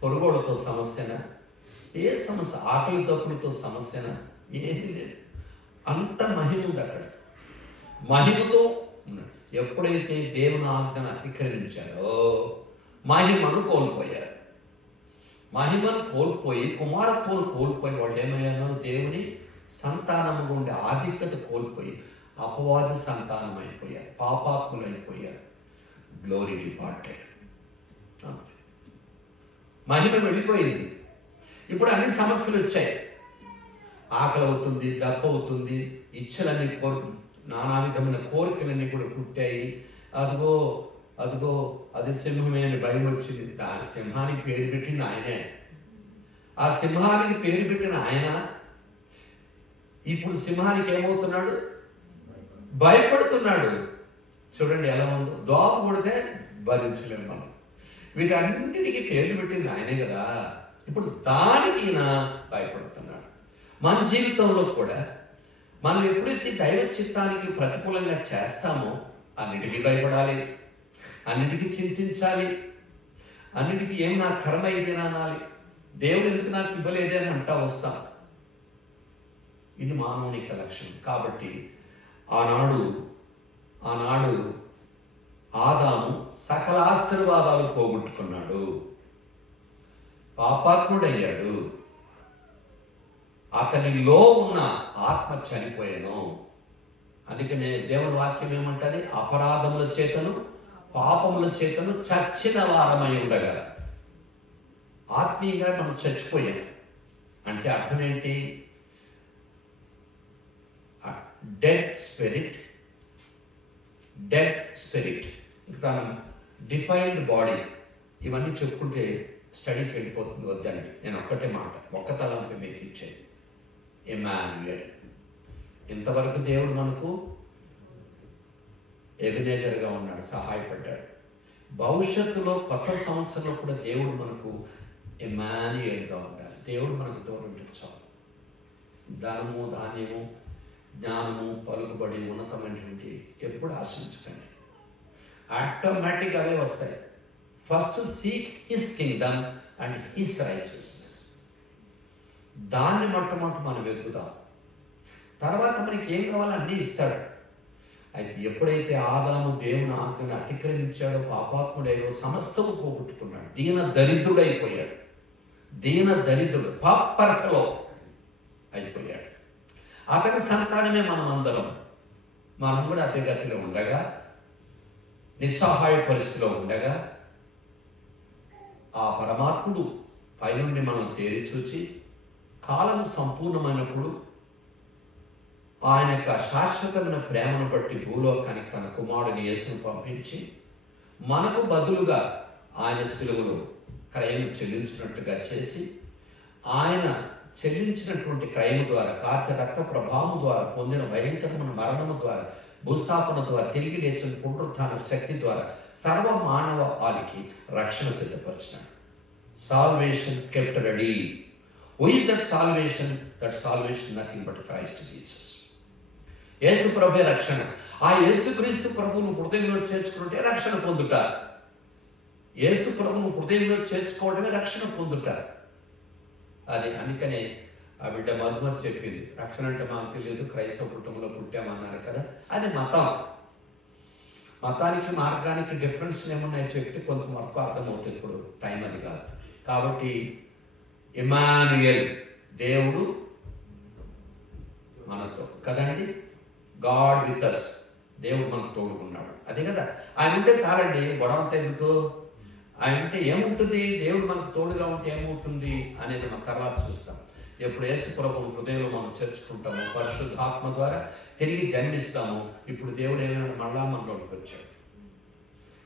పొరుగోళ్ళతో సమస్యన, ఏ సమస్య, ఆకలి తప్పులతో సమస్యన, ఏమీ లేదు. అంత మహిమ ఉంది అక్కడ. మహిమతో ఉన్నాడు. ఎప్పుడైతే దేవుని ఆజ్ఞను అతిక్రమించారో మహిమను కోల్పోయారు. మహిమను కోల్పోయి కుమారత్వం కోల్పోయి వాళ్ళు ఏమయ్యారో దేవుని సంతానము గుండి ఆధిక్యత కోల్పోయి అపవాది సంతానం అయిపోయారు, పాపాత్ములు అయిపోయారు. Glory departed. మహిమ వెళ్ళిపోయింది. ఇప్పుడు అన్ని సమస్యలు వచ్చాయి. ఆకలి అవుతుంది, దప్ప అవుతుంది, ఇచ్చలన్నీ నానా విధమైన కోరికలన్నీ కూడా పుట్టాయి. అదిగో అదిగో అది సింహమే అని భయం వచ్చింది. దాని సింహానికి పేరు పెట్టింది ఆయనే. ఆ సింహానికి పేరు పెట్టిన ఆయన ఇప్పుడు సింహానికి ఏమవుతున్నాడు? భయపడుతున్నాడు. చూడండి ఎలా ఉందో. దోమ కొడితే భరించలేము మనం. వీటన్నిటికీ పేర్లు పెట్టింది ఆయనే కదా. ఇప్పుడు దానికి ఈయన భయపడుతున్నాడు. మన జీవితంలో కూడా మనం ఎప్పుడైతే దైవ చిత్తానికి ప్రతికూలంగా చేస్తామో అన్నిటికీ భయపడాలి, అన్నిటికీ చింతించాలి, అన్నిటికీ ఏం నా కర్మ ఇదేనా అనాలి. దేవుడు ఎందుకు నాకు ఇవ్వలేదే అని అంటా వస్తాం. ఇది మానవునిక లక్షణం. కాబట్టి ఆనాడు ఆదాము సకల ఆశీర్వాదాలు పోగొట్టుకున్నాడు, పాపాత్ముడయ్యాడు. అతనిలో ఉన్న ఆత్మ చనిపోయాను. అందుకనే దేవుని వాక్యం ఏమంటది? అపరాధముల చేతను పాపముల చేతను చచ్చిన వారమై ఉండగా. ఆత్మీయంగా మనం చచ్చిపోయాం అంటే అర్థం ఏంటి? డెడ్ స్పిరిట్, తను డిఫైన్డ్ బాడీ. ఇవన్నీ చెప్పుకుంటే స్టడీకి వెళ్ళిపోతుంది, వద్దండి. నేను ఒక్కటే మాట, ఒక్క తలంపు మీకు ఇచ్చేది. ఇమ్మాన్యుయల్. ఇంతవరకు దేవుడు మనకు ఎబెనేజర్గా ఉన్నాడు, సహాయపడ్డాడు. భవిష్యత్తులో కొత్త సంవత్సరంలో కూడా దేవుడు మనకు ఇమ్మాన్యుయల్గా ఉండాలి. దేవుడు మనకు తోడు చాలు. ధనము, ధాన్యము, జ్ఞానము, పలుకుబడి, ఉన్నతమైనటువంటి ఎప్పుడు ఆశించకండి. ఆటోమేటిక్ అవే వస్తాయి. First seek his Kingdom and his righteousness. దాన్ని మొట్టమొదటి మనం వెతుకుదాం. తర్వాత మనకి ఏం కావాలో అన్నీ ఇస్తాడు. అయితే ఎప్పుడైతే ఆదాము దేవుని ఆజ్ఞను అతిక్రమించాడో, పాపాత్ముడైన సమస్తము పోగొట్టుకున్నాడు. దీన దరిద్రుడైపోయాడు. దీన దరిద్రుడు పాపరకలో అయిపోయాడు. అతని సంతానమే మనం అందరం. మనం కూడా అదే గతిలో ఉండగా, నిస్సహాయ పరిస్థితిలో ఉండగా, ఆ పరమాత్ముడు పైనుండి మనం తేరి చూచి కాలం సంపూర్ణమైనప్పుడు ఆయన యొక్క శాశ్వతమైన ప్రేమను బట్టి భూలోకానికి తన కుమారుడిని యేసును పంపించి మనకు బదులుగా ఆయన శిలువలో క్రయం చెల్లించినట్టుగా చేసి, ఆయన చెల్లించినటువంటి క్రయం ద్వారా, కార్చ రక్త ప్రభావం ద్వారా, పొందిన భయంకరమైన మరణము ద్వారా, భూస్థాపన ద్వారా, తిరిగి లేచిన పునరుత్థాన శక్తి ద్వారా సర్వ మానవాళికి రక్షణ సిద్ధపరిచినాడు. Salvation kept ready. Who is that salvation? That salvation nothing but Christ Jesus. యేసు ప్రభే రక్షణ. ఆ యేసుక్రీస్తు ప్రభువును హృదయంలో చేర్చుకుంటే రక్షణ పొందుట. యేసు ప్రభువును హృదయంలో చేర్చుకోవడమే రక్షణ పొందుట. అది అందుకనే ఆ బిడ్డ మధుమతి చెప్పింది, రక్షణ అంటే మాకు తెలియదు, క్రైస్తవ కుటుంబంలో పుట్టామన్నారు కదా. అది మతం. మతానికి మార్గానికి డిఫరెన్స్ ఏమున్నాయో చెప్తే కొంచెం వరకు అర్థమవుతుంది. ఇప్పుడు టైం అది కాదు. కాబట్టి ఇమ్మాన్యుయల్, దేవుడు మనతో కదండి. గాడ్ విత్ అస్, దేవుడు మనకు తోడుకున్నాడు. అదే కదా. ఆయన ఉంటే చాలండి, గొడవంతా ఎందుకు? ఆయన ఉంటే ఏముంటుంది? దేవుడు మనకు తోడుగా ఉంటే ఏమవుతుంది అనేది మనం తర్వాత చూస్తాం. ఎప్పుడు యేసు ప్రభువును హృదయంలో మనం చేర్చుకుంటాము, పరిశుద్ధాత్మ ద్వారా తిరిగి జన్మిస్తాము. ఇప్పుడు దేవుడు ఏమైనా మళ్ళా మనలోకి వచ్చాడు.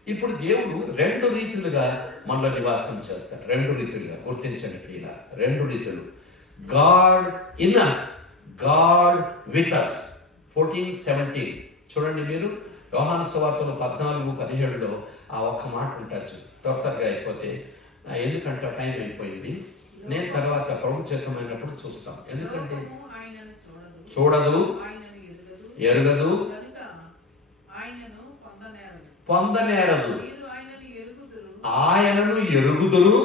ఇప్పుడు దేవుడు రెండు రీతులుగా మనలో నివాసం చేస్తాడు. రెండు రీతులుగా గుర్తించండి. ఇలా రెండు రీతులు. God in us, God with us. 14:17 చూడండి మీరు. యోహాను సువార్తలో 14:17లో ఆ ఒక్క మాట ఉంటుంది. త్వరగా అయిపోతే, ఎందుకంటే టైం అయిపోయింది. నేను తర్వాత ప్రభు చేతమైనప్పుడు చూస్తాం. ఎందుకంటే చూడదు, ఎరుగదు, పొందనేరదు, ఆయనను ఎరుగుదురు,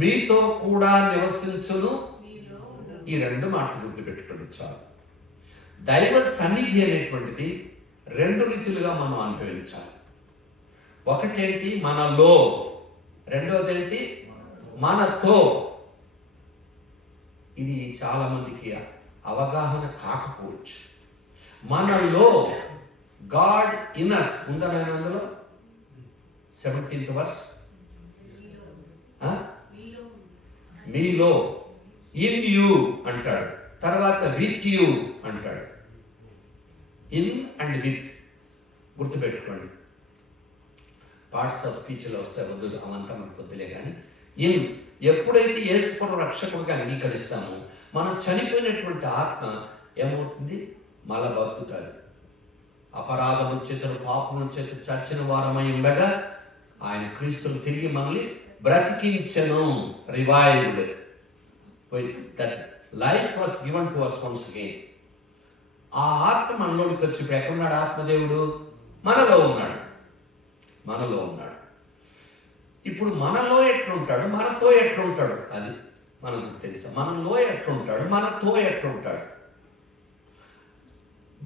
మీతో కూడా నివసించును. ఈ రెండు మాటలు గుర్తుపెట్టుకోండి చాలు. దైవ సన్నిధి అనేటువంటిది రెండు రీతిలుగా మనం అనుభవించాలి. ఒకటేంటి మనలో, రెండవది ఏంటి మనతో. ఇది చాలా మందికి అవగాహన కాకపోవచ్చు. మనలో గాడ్ ఇన్ us ఉందా నేను అందులో 17th verse, మీలో, ఇన్ యూ అంటాడు, తర్వాత విత్ యూ అంటాడు. ఇన్ అండ్ విత్ గుర్తుపెట్టుకోండి. పార్ట్స్ ఆఫ్ స్పీచ్లో వస్తే వద్దు, అవంతా మనకు వద్దులే. కానీ ఇన్, ఎప్పుడైతే యేసు రక్షకుడిగా అంగీకరిస్తామో మనం చనిపోయినటువంటి ఆత్మ ఏమవుతుంది, మళ్ళా బతుకుతారు. అపరాధము చేతులు పాపము చేతులు చచ్చిన వారమై ఉండగా ఆయన క్రీస్తులు తిరిగి మనల్ని బ్రతికించెను. Revived. That life was given to us once again. ఆ ఆత్మ మనలోనికి వచ్చి ఇప్పుడు ఎక్కడున్నాడు ఆత్మదేవుడు? మనలో ఉన్నాడు, మనలో ఉన్నాడు. ఇప్పుడు మనలో ఎట్లుంటాడు, మనతో ఎట్లుంటాడు అది మనకు తెలుసు. మనలో ఎట్లుంటాడు, మనతో ఎట్లుంటాడు.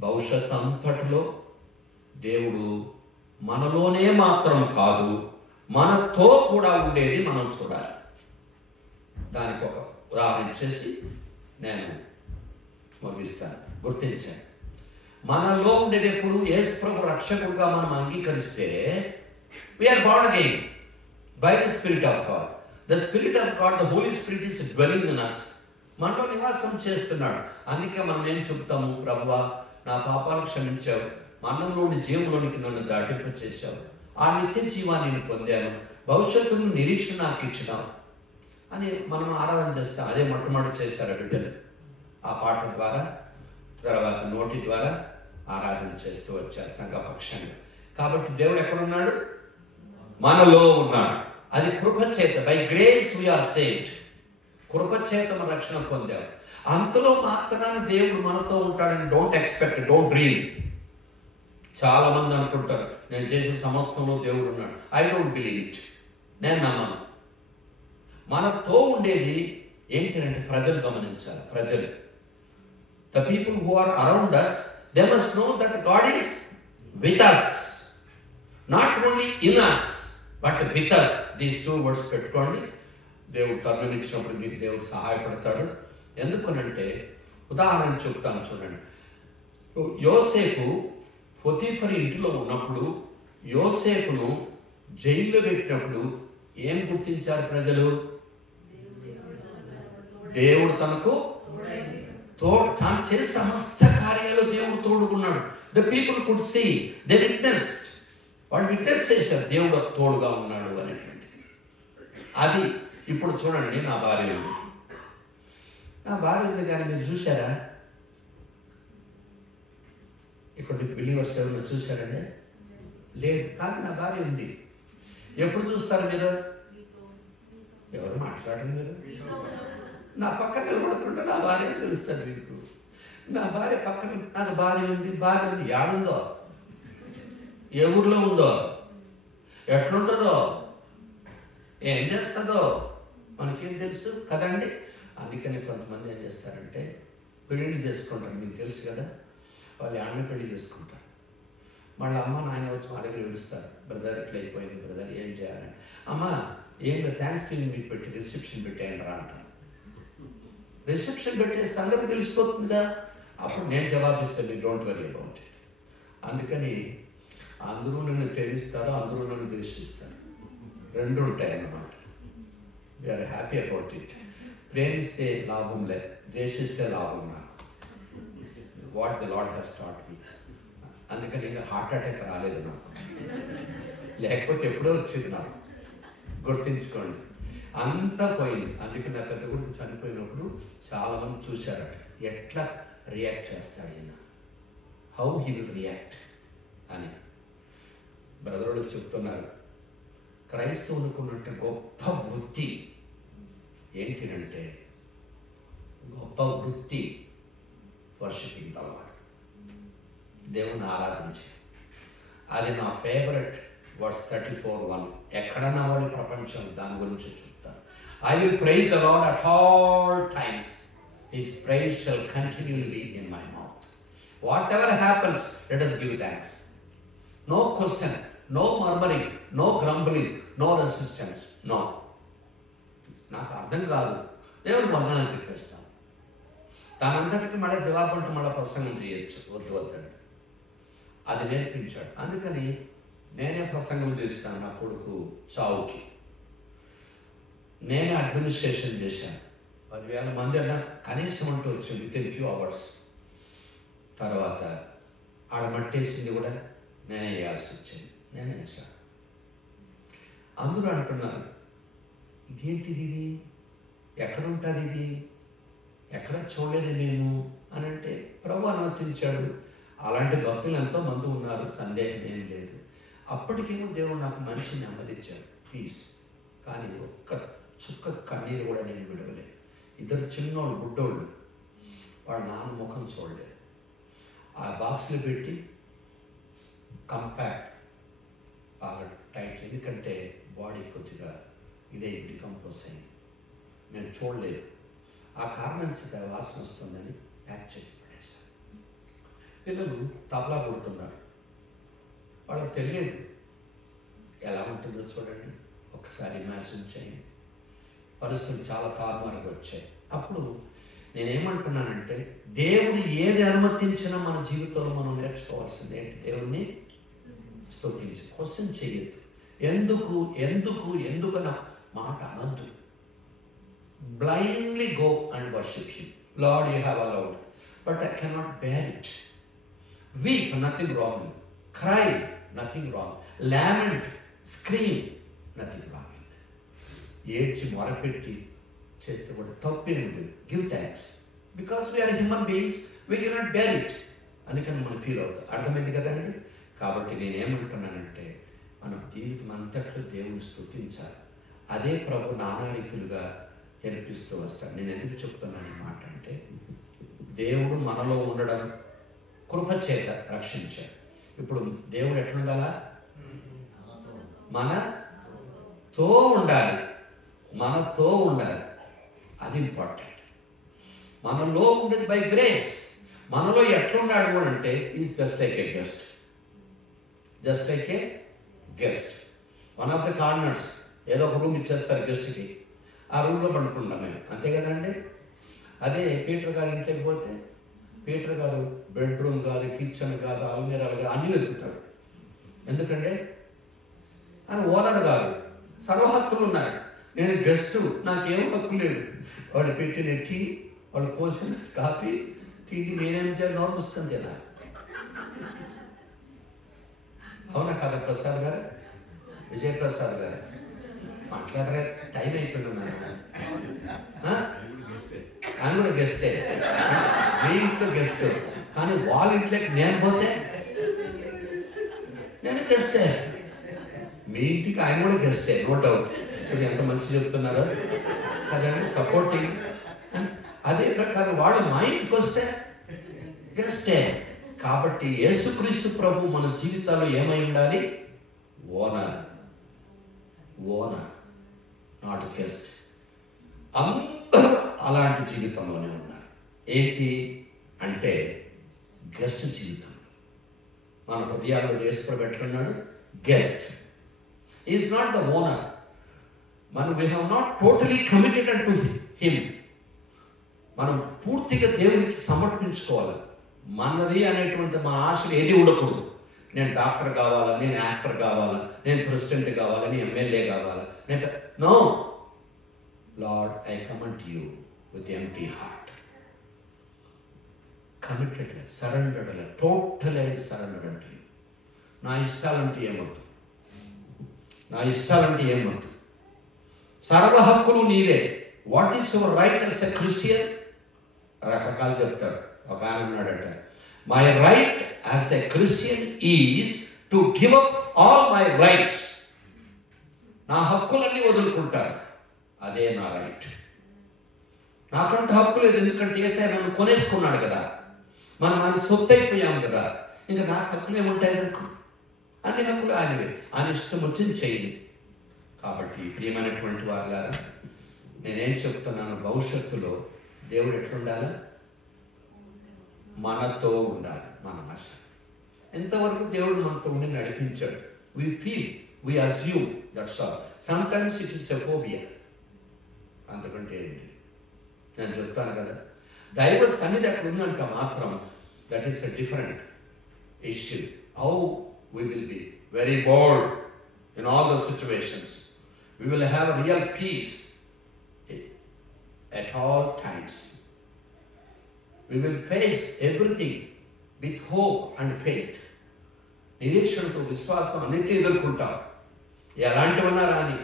భవిష్యత్ అంతటిలో దేవుడు మనలోనే మాత్రం కాదు, మనతో కూడా ఉండేది మనం చూడాలి. దానికి ఒక ఉదాహరణ చేసి నేను ముగిస్తాను. గుర్తించాను, మనలో ఉండేది ఎప్పుడు యేసు ప్రభు రక్షకుడుగా మనం అంగీకరిస్తే we are born again by the spirit of God. The spirit of God, the holy spirit is dwelling in us. మనలో నివాసం చేస్తున్నాడు. అందుకే మనం ఏం చెప్తాము, ప్రభువా నా పాపాలు క్షమించావు, మరణంలోని జీవంలోనికి నన్ను దాటింప చేశావు, ఆ నిత్య జీవాన్ని నేను పొందాను, భవిష్యత్తును నిరీక్షణ నాకు ఇచ్చినావు అని మనం ఆరాధన చేస్తాం. అదే మొట్టమొదటి చేశారు బిడ్డలు. ఆ పాట ద్వారా, తర్వాత నోటి ద్వారా ఆరాధన చేస్తూ వచ్చారు సంఘపక్షంగా. కాబట్టి దేవుడు ఎక్కడున్నాడు? మనలో ఉన్నాడు. అది కృపచేత, బై గ్రేస్ వీఆర్ సేవ్డ్. కృపచేత మన రక్షణ పొందాం. అంతలో మాత్రాన దేవుడు మనతో ఉంటాడని డోంట్ ఎక్స్పెక్ట్, డోంట్ డ్రీమ్. చాలా మంది అనుకుంటారు నేను చేసిన సమస్తంలో దేవుడు ఉన్నాడు. I don't believe it. నేను నమ్మను. మనతో ఉండేది ఏంటంటే ప్రజలు గమనించాలి. ప్రజలు, the people who are around us, they must know that God is with us, not only in us but with us. These two words పెట్టుకోండి. దేవుడు కరుణించినప్పుడు మీకు దేవుడు సహాయపడతాడు. ఎందుకనంటే ఉదాహరణ చెప్తాను చూడండి. యోసేపు పొతీఫరు ఇంటిలో ఉన్నప్పుడు, యోసేపును జైల్లో పెట్టినప్పుడు ఏం గుర్తించారు ప్రజలు? దేవుడు తనకు తాను చేసే సమస్త కార్యాలు దేవుడు తోడుకున్నాడు. The people could see, they witness. వాళ్ళు విట్నెస్ చేశారు దేవుడు తోడుగా ఉన్నాడు అనేటువంటిది. అది ఇప్పుడు చూడండి, నా భార్య ఉంది, నా భార్య ఉంది, కానీ మీరు చూసారా? ఇక్కడ బిలీవర్స్ ఎవరు చూసారండి? లేదు. కానీ నా భార్య ఉంది. ఎప్పుడు చూస్తారు మీరు? ఎవరు మాట్లాడండి మీరు? నా పక్కన నిలబడుతుంటే నా భార్య తెలుస్తుంది మీకు. నా భార్య పక్కన, నాకు భార్య ఉంది, భార్య ఉంది. యాడుందో, ఏ ఊర్లో ఉందో, ఎట్లుంటుందో, ఏం చేస్తుందో మనకేం తెలుసు కదండి. అందుకని కొంతమంది ఏం చేస్తారంటే పెళ్లి చేసుకుంటారు. మీకు తెలుసు కదా, వాళ్ళు ఆమె పెళ్లి చేసుకుంటారు. మళ్ళీ అమ్మ నాయన వచ్చి మా దగ్గర ఏడుస్తారు, బ్రదర్ ఇట్లా అయిపోయింది, బ్రదర్ ఏం చేయాలని. అమ్మ ఏం థ్యాంక్స్ గివింగ్ మీకు పెట్టి రిసెప్షన్ పెట్టేయండి రా అంటారు. రిసెప్షన్ పెట్టేస్తే అందరికీ తెలిసిపోతుందా? అప్పుడు నేను జవాబిస్తాను, మీరు డోంట్ వరీ అబౌట్ ఇట్. అందుకని అందరూ నన్ను ప్రేమిస్తారు, అందరూ నన్ను ద్వేషిస్తారు, రెండు ఉంటాయి అన్నమాట. We are happy about it. ప్రేమిస్తే లాభం లేదు, ద్వేషిస్తే లాభం నాకు. What the lord has taught me. అందుకని ఇంకా హార్ట్ అటాక్ రాలేదు నాకు, లేకపోతే ఎప్పుడో వచ్చింది నాకు. గుర్తించుకోండి, అంతా పోయింది. అందుకే నా పెద్ద కొడుకు చనిపోయినప్పుడు చాలా మంది చూశారట, ఎట్లా రియాక్ట్ చేస్తాడు ఈయన, హౌ హీ విల్ రియాక్ట్ అని. బ్రదరుడు చెప్తున్నారు, క్రైస్తవులకు ఉన్నట్టు గొప్ప వృత్తి ఏంటినంటే, గొప్ప వృత్తి వర్షిపింగ్ ద లార్డ్, దేవుని ఆరాధించి. అది నా ఫేవరెట్ వర్స్ 34:1. ఎక్కడన్నా వాళ్ళు ప్రపంచం దాని గురించి చూస్తారు. I will praise the Lord at all times, his praise shall continually be in my mouth. Whatever happens let us give thanks. No question, no murmuring, no grumbling, no resistance. No. నాకు అర్థం కాదు, దేవుడు వందనాలు చెప్పేస్తాను. దానంతటికి మళ్ళీ జవాబు అంటూ మళ్ళీ ప్రసంగం చేయొచ్చు, వద్దండి. అది నేర్పించాడు. అందుకని నేనే ప్రసంగం చేస్తాను నా కొడుకు చావుకి. నేనే అడ్మినిస్ట్రేషన్ చేశాను. 10,000 మంది అన్నా కనీసం అంటూ వచ్చింది విత్ ఫ్యూ అవర్స్. తర్వాత ఆడ మట్టేసింది కూడా నేనే వేయాల్సి వచ్చింది. నేనే వేసాను. అందరూ అంటున్నారు, ఇదేంటిది, ఇది ఎక్కడ ఉంటుంది, ఇది ఎక్కడ చూడలేదు నేను అని. అంటే ప్రభు అనుమతించాడు. అలాంటి భక్తులు ఎంతో మంది ఉన్నారు, సందేహం ఏం లేదు. అప్పటికేమో దేవుడు నాకు మంచి నెమ్మదిచ్చాడు, పీస్. కానీ ఒక్క చుక్క కన్నీరు కూడా నేను విడవలేదు. 2 చిన్నోళ్ళు, బుడ్డోళ్ళు, వాడు నాన్న ముఖం చూడలేదు. ఆ బాక్స్లో పెట్టి కంపాక్ట్ బాగా టైట్, ఎందుకంటే బాడీ కొద్దిగా ఇదే డికంపోజ్ అయింది. నేను చూడలేదు. ఆ కారణం చేత వాసన వస్తుందని ప్యాక్ చేసి పడేశాను. పిల్లలు తబలా కొడుతున్నారు, వాళ్ళకి తెలియదు ఎలా ఉంటుందో చూడండి. ఒకసారి ఇమాజిన్ చేయండి. పరిస్థితులు చాలా తారుమారుగా వచ్చాయి. అప్పుడు నేనేమంటున్నానంటే, దేవుడు ఏది అనుమతించినా మన జీవితంలో మనం నేర్చుకోవాల్సింది ఏంటి? దేవుణ్ణి స్తుతించి క్వశ్చన్ చేయొద్దు. ఎందుకు ఎందుకు ఎందుకు అన్న మాట అనద్దు. Blindly go and worship Him. Lord, you have allowed, but I cannot bear it. Weep, nothing wrong. Cry, nothing wrong. Lament, scream, nothing wrong. ఏడ్చి మొరపెట్టి చేస్తే కూడా తప్పేం లేదు. Give thanks. Because we are human beings, we cannot bear it. అందుకని మనం feel అవుతాం. అర్థమైంది కదండి? కాబట్టి నేనేమంటున్నానంటే, మన జీవితం అంతట్లో దేవుని స్తుతించాలి. అదే ప్రభు నానారీతులుగా నేర్పిస్తూ వస్తాడు. నేను ఎందుకు చెప్తున్నాను ఈ మాట అంటే, దేవుడు మనలో ఉండడం కృప చేత రక్షించాడు. ఇప్పుడు దేవుడు ఎట్లుండాలా? మనతో ఉండాలి, మనతో ఉండాలి. అది ఇంపార్టెంట్. మనలో ఉండేది బై గ్రేస్. మనలో ఎట్లున్నాడు అంటే, is just like A guest. Just like A guest. One of the corners ఏదో ఒక రూమ్ ఇచ్చేస్తారు గెస్ట్కి, ఆ రూమ్లో పండుకుంటాం మేము, అంతే కదండి? అదే పీటర్ గారి ఇంట్లోకి పోతే, పీటర్ గారు బెడ్రూమ్ కాదు, కిచెన్ కాదు, అల్మీరాలు కాదు, అన్నీ వెతుకుతాడు. ఎందుకంటే ఆయన ఓనర్ కాదు, సర్వ హక్కులు ఉన్నాయి. నేను గెస్ట్, నాకేం హక్కు లేదు. వాడు పెట్టిన టీ, వాడు పోసిన కాఫీ తిండి నేనేం చేయాలి? నోరు పుస్తకం తినా. అవునా కదా ప్రసాద్ గారు, విజయప్రసాద్ గారు? మాట్లాడరే, టైం అయిపోయింది. ఆయన కూడా గెస్టే, మీ ఇంట్లో గెస్ట్. కానీ వాళ్ళ ఇంట్లోకి నేను పోతే నేను గెస్టే, మీ ఇంటికి ఆయన కూడా గెస్టే, నో డౌట్. చూడండి ఎంత మంచి చెప్తున్నారో కదండి, సపోర్టింగ్. అదే ప్రకారం వాడు మా ఇంటికి వస్తే గెస్టే. కాబట్టి యేసుక్రీస్తు ప్రభు మన జీవితాల్లో ఏమై ఉండాలి? ఓనర్. Owner, not guest. అందరూ అలాంటి జీవితంలోనే ఉన్నారు. ఏంటి అంటే గెస్ట్ జీవితం. మన హృదయాల్లో యేసు పెట్టుకున్నాడు guest. Is not the owner. మనం we have not totally committed to him. మనం పూర్తిగా దేవుడికి సమర్పించుకోవాలి. మనది అనేటువంటి మా ఆశలు ఏది ఉండకూడదు. నేను డాక్టర్ కావాలా, నేను యాక్టర్ కావాలా, నేను ప్రెసిడెంట్ కావాలా, నేను ఎమ్మెల్యే కావాలా, నేను no. Lord, I come to you with empty heart. Committed, surrendered, totally surrendered to you. నా ఇష్టాలంటే ఏమవుతుంది? నా ఇష్టాలంటే ఏమవుతుంది? సర్వ హక్కులు నీవే. What is your right as a Christian? రకరకాలు చెప్తాడు. ఒక ఆయన ఉన్నాడట, my right as a Christian is to give up all my rights. నా హక్కులన్నీ వదులుకుంటారు, అదే నా రైట్. నాకంటే హక్కు లేదు, ఎందుకంటే యేసయ్య నన్ను కొనేసుకున్నాడు కదా, మనం ఆయన సొత్తు అయిపోయాం కదా. ఇంకా నాకు హక్కులు ఏముంటాయి? నాకు అన్ని హక్కులు ఆయనవే. ఆయన ఇష్టం వచ్చింది చేయండి. కాబట్టి ప్రియమైనటువంటి వారు గారు, నేనేం చెప్తున్నాను, భవిష్యత్తులో దేవుడు ఎట్లుండాలి? మనతో ఉండాలి మన ఆశ. ఎంతవరకు దేవుడు మనతో ఉండి నడిపించాడు. We feel, we assume, that's all. Sometimes it is a phobia, అంతకంటే ఏంటి. నేను చెప్తాను కదా, దైవ సన్నిధి అక్కడ ఉందంట మాత్రం, that is a different issue. How we will be very bold in all the situations. We will have a real peace at all times. We will face everything with hope and faith. నిరీక్షణతో విశ్వాసం అన్నిటిని ఎదుర్కొంటాం, ఎలాంటివన్నా రాని.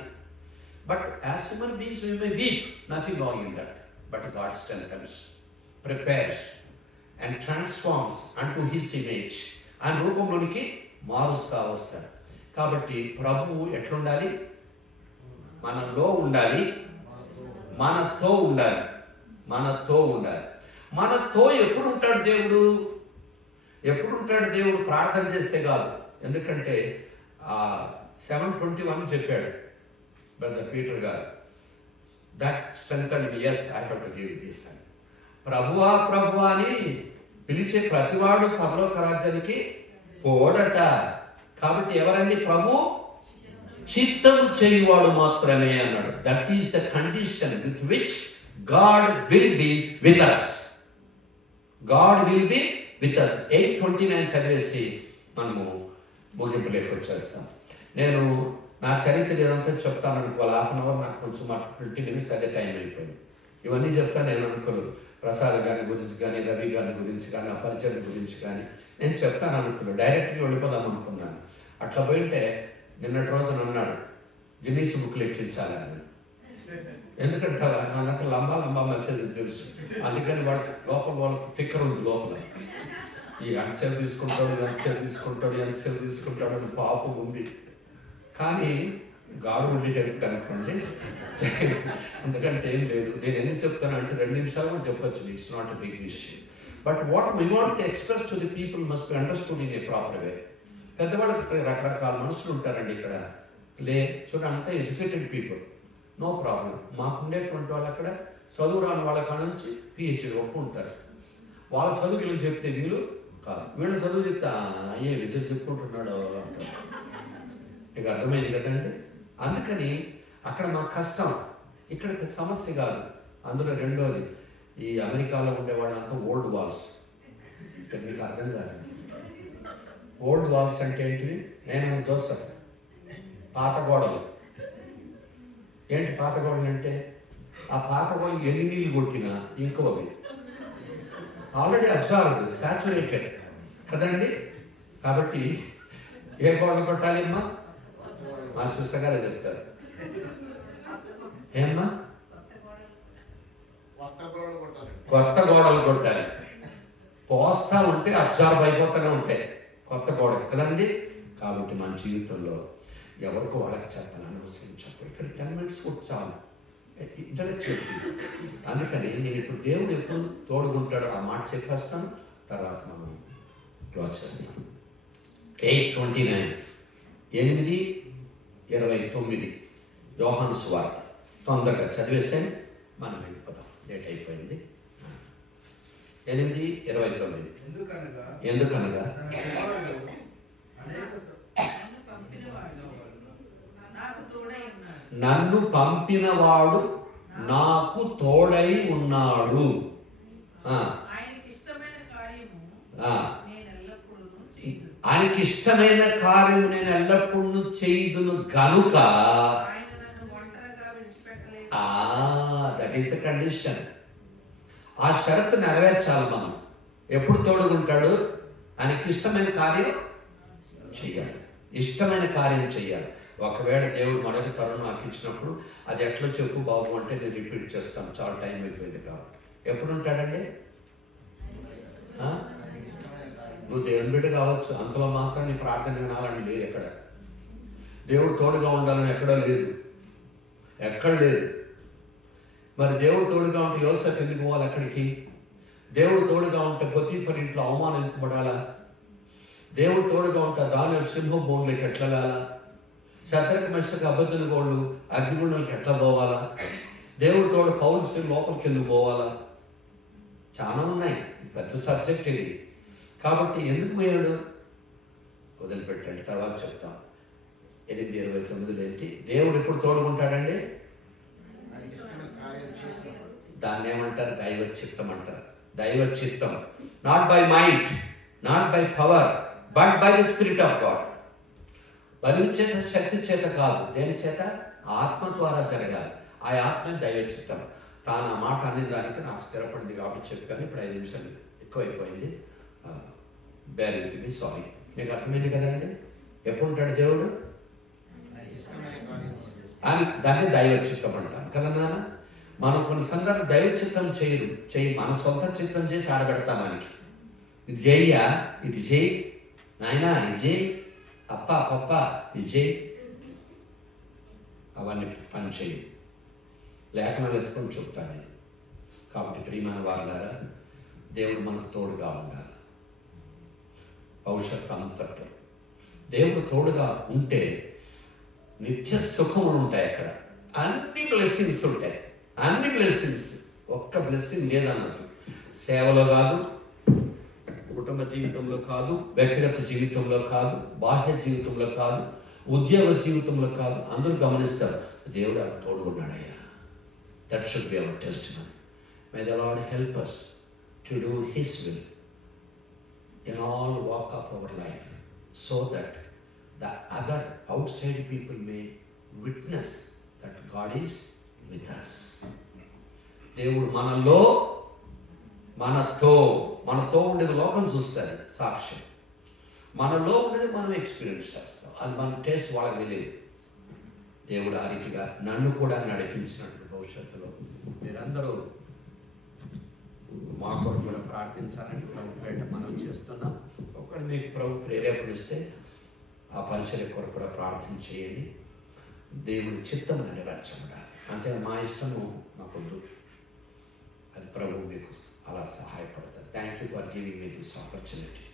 But as human beings we may weak, nothing wrong in that. But God strengthens, prepares and transforms unto His image. ఆయన రూపంలోనికి మారుస్తా వస్తాడు. కాబట్టి ప్రభువు ఎట్లుండాలి? మనలో ఉండాలి, మనతో ఉండాలి, మనతో ఉండాలి. మనతో ఎప్పుడు ఉంటాడు దేవుడు? ఎప్పుడు ఉంటాడు దేవుడు? ప్రార్థన చేస్తే కాదు. ఎందుకంటే 7:21 చెప్పాడు బ్రదర్ పీటర్ గారు, that strengthen me, yes I have to give this అని. ప్రభువా ప్రభువా అని పిలిచే ప్రతివాడు పరలోక రాజ్యానికి పోడట. కాబట్టి ఎవరండి? ప్రభు చిత్తము చేయువాడు మాత్రమే అన్నాడు. That is the condition with which God will be with us. God will be with us. 8:29 చదివేసి మనము ముగింపులోకి వచ్చేస్తాం. నేను నా చరిత్ర ఏదంతా చెప్తాను అనుకోవాలి. 1/2 అవర్, నాకు కొంచెం 20 minutes అదే టైం అయిపోయింది. ఇవన్నీ చెప్తాను నేను అనుకోలేదు. ప్రసాద్ గారి గురించి కానీ, రవి గారి గురించి కానీ, అపరిచయం గురించి కానీ నేను చెప్తాను అనుకున్నాను. డైరెక్ట్గా వెళ్ళిపోదాం అనుకున్నాను. అట్లా పోయింటే నిన్నటి రోజున అన్నాడు గిన్నీస్ బుక్లు ఎక్కించాలని. ఎందుకంటే నాకు లంబా మెసేజ్ తెలుసు. అందుకని వాళ్ళకి లోపల వాళ్ళకి ఫిక్కర్ ఉంది లోపల. ఈ ఎంతసేపు తీసుకుంటాడు ఎంతసేపు అని పాపం ఉంది. కానీ గాడు ఉండి కలిపి అనుకోండి, ఎందుకంటే ఏం లేదు. నేను ఎందుకు చెప్తానంటే 2 నిమిషాలు చెప్పొచ్చు. It's not a big issue. But what we want to express to the people must be understood in a proper way. పెద్దవాళ్ళకి రకరకాల మనుషులు ఉంటారండి ఇక్కడ. చూడండి, అంతా ఎడ్యుకేటెడ్ పీపుల్, నో ప్రాబ్లం. మాకుండేటువంటి వాళ్ళు అక్కడ చదువు రాని వాళ్ళ కాడ నుంచి పిహెచ్డి వరకు ఉంటారు. వాళ్ళ చదువు వీళ్ళు చెప్తే వీళ్ళు కాదు, వీళ్ళ చదువు చెప్తే అయ్యే విద్య చెప్పుకుంటున్నాడు అంటారు. ఇక అర్థమైంది కదండి. అందుకని అక్కడ మాకు కష్టం, ఇక్కడ సమస్య కాదు. అందులో రెండోది, ఈ అమెరికాలో ఉండేవాళ్ళంతా ఓల్డ్ వాల్స్. ఇక్కడ మీకు అర్థం కాదు. ఓల్డ్ వాల్స్ అంటే ఏంటివి? నేను జోసఫ్ పాత గోడలు. ఏంటి పాత గోడలు అంటే? ఆ పాత గోడలు ఎన్ని నీళ్ళు కొట్టినా ఇంకోవి ఆల్రెడీ అబ్జర్వ్డ్, సాచురేటెడ్ కదండి. కాబట్టి ఏ గోడలు కొట్టాలి అమ్మా? మా సిస్టర్ గారే చెప్తారు. ఏమ్మా? కొత్త గోడలు కొట్టాలి. పోస్తా ఉంటే అబ్జర్వ్ అయిపోతూనే ఉంటాయి కొత్త గోడలు కదండి. కాబట్టి మన జీవితంలో ఎవరికి వాళ్ళకి చెప్పాలి, అనవసరం చెప్పాలి. ఇక్కడ 10 minutes కూర్చోాలి, ఇంటలెక్చువల్. అందుకని నేను ఇప్పుడు దేవుడు ఎప్పుడు తోడుకుంటాడో ఆ మాట చెప్పేస్తాను, తర్వాత మనం క్లోజ్ చేస్తాం. 8:29 8:29 యోహాను సువార్త. తొందరగా చదివేసాను, మనం వెళ్ళిపోతాం, లేట్ అయిపోయింది. 8:29 ఎందుకనగా నన్ను పంపినవాడు నాకు తోడై ఉన్నాడు, ఆయనకి ఇష్టమైన కార్యము నేను ఎల్లప్పుడూ చేయుదును గనుక. That is the condition. ఆ షరతు నెరవేర్చాలి మనం. ఎప్పుడు తోడుకుంటాడు? ఆయనకి ఇష్టమైన కార్యం చెయ్యాలి, ఇష్టమైన కార్యం చెయ్యాలి. ఒకవేళ దేవుడు మొదటి తరం నాకు ఇచ్చినప్పుడు అది ఎట్లా చెప్పు బాబు అంటే నేను రిపీట్ చేస్తాను, చాలా టైం అయిపోయింది కాబట్టి. ఎప్పుడు ఉంటాడండి? నువ్వు దేవుని బిడ్డ కావచ్చు, అంతలో మాత్రం నీ ప్రార్థన వినాలని లేదు. ఎక్కడ దేవుడు తోడుగా ఉండాలని ఎక్కడా లేదు, ఎక్కడ లేదు. మరి దేవుడు తోడుగా ఉంటే యోసేపు ఎందుకు పోవాలి అక్కడికి? దేవుడు తోడుగా ఉంటే పొతీఫర్ ఇంట్లో అవమానింపబడాలా? దేవుడు తోడుగా ఉంటే దానియేలు సింహం బోన్లోకి ఎట్లా వెళ్ళాలా? శత్రుకి మనిషికి అబద్ధుల గోళ్ళు అగ్నిగుండంలోకి ఎట్లా పోవాలా? దేవుడు తోడు పౌలు లోపలికి ఎందుకు పోవాలా? చాలా ఉన్నాయి, పెద్ద సబ్జెక్ట్ ఇది. కాబట్టి ఎందుకు పోయాడు వదిలిపెట్టండి, తర్వాత చెప్తాం. 8:29 ఏంటి? దేవుడు ఎప్పుడు తోడుకుంటాడండి? దాన్ని ఏమంటారు? దైవ చిత్తం అంటారు. దైవ చిత్తం. Not by might, not by power, but by the spirit of God. బలి చేత, శక్తి చేత కాదు. దేని చేత? ఆత్మ ద్వారా జరగాలి. ఆ ఆత్మ దైవ చిత్తం. తాను ఆ మాట అనే దానికి నాకు స్థిరపడింది కాబట్టి చెప్పాను. ఇప్పుడు 5 నిమిషాలు ఎక్కువైపోయింది. బేరింటిది, సారీ. మీకు అర్థమైంది కదండి? ఎప్పుడు ఉంటాడు దేవుడు? అని దాన్ని దైవ చిత్తం అంటాం కదా నాన్న. మనం కొన్ని సందర్భాలు దైవ చిత్తం చేయి మన సొంత చిత్తం చేసి ఆడబెడతాం మనకి. ఇది చేయ్యా, ఇది చేయి నాయనా, ఇది చేయి, అప్ప పప్ప ఇది చేయి, అవన్నీ పని చేయి. లేఖనాలు ఎత్తుకొని చెప్తాను నేను. కాబట్టి ప్రియమైన వారులారా, దేవుడు మనకు తోడుగా ఉండాలి. భవిష్యత్తు అంతట్లో దేవుడు తోడుగా ఉంటే నిత్య సుఖములు ఉంటాయి. అక్కడ అన్ని బ్లెస్సింగ్స్ ఉంటాయి, అన్ని బ్లెస్సింగ్స్. ఒక్క బ్లెస్సింగ్ లేదన్నట్టు. సేవలో కాదు, కుటుంబ జీవితంలో కాదు, వ్యక్తిగత జీవితంలో కాదు, బాహ్య జీవితంలో కాదు, ఉద్యోగ జీవితంలో కాదు. అందరూ గమనిస్తారు దేవుడు అక్కడ తోడుకున్నాడయ్యా. That should be our testimony. May the Lord help us to do His will in all walk of our life, so that the other outside people may witness that God is with us. దేవుడు మనలో, మనతో ఉండేది లోకం చూస్తారు సాక్ష్యం. మనలో ఉండేది మనం ఎక్స్పీరియన్స్ చేస్తాం. అది మన టేస్ట్ వాళ్ళకి తెలియదు. దేవుడు ఆ రీతిగా నన్ను కూడా నడిపించినట్టు భవిష్యత్తులో మీరందరూ మా కొరకు కూడా ప్రార్థించాలని ప్రభు పేట మనం చేస్తున్నాం. ఒకటి మీకు ప్రభు ప్రేరేపణిస్తే ఆ పరిచర్య కొరకు కూడా ప్రార్థన చేయండి. దేవుడి చిత్తం నెరవేర్చబడాలి. అంటే మా ఇష్టము మాకొద్దు, అది ప్రభు మీకు అలా సహాయపడతారు. Thank you for giving me this opportunity.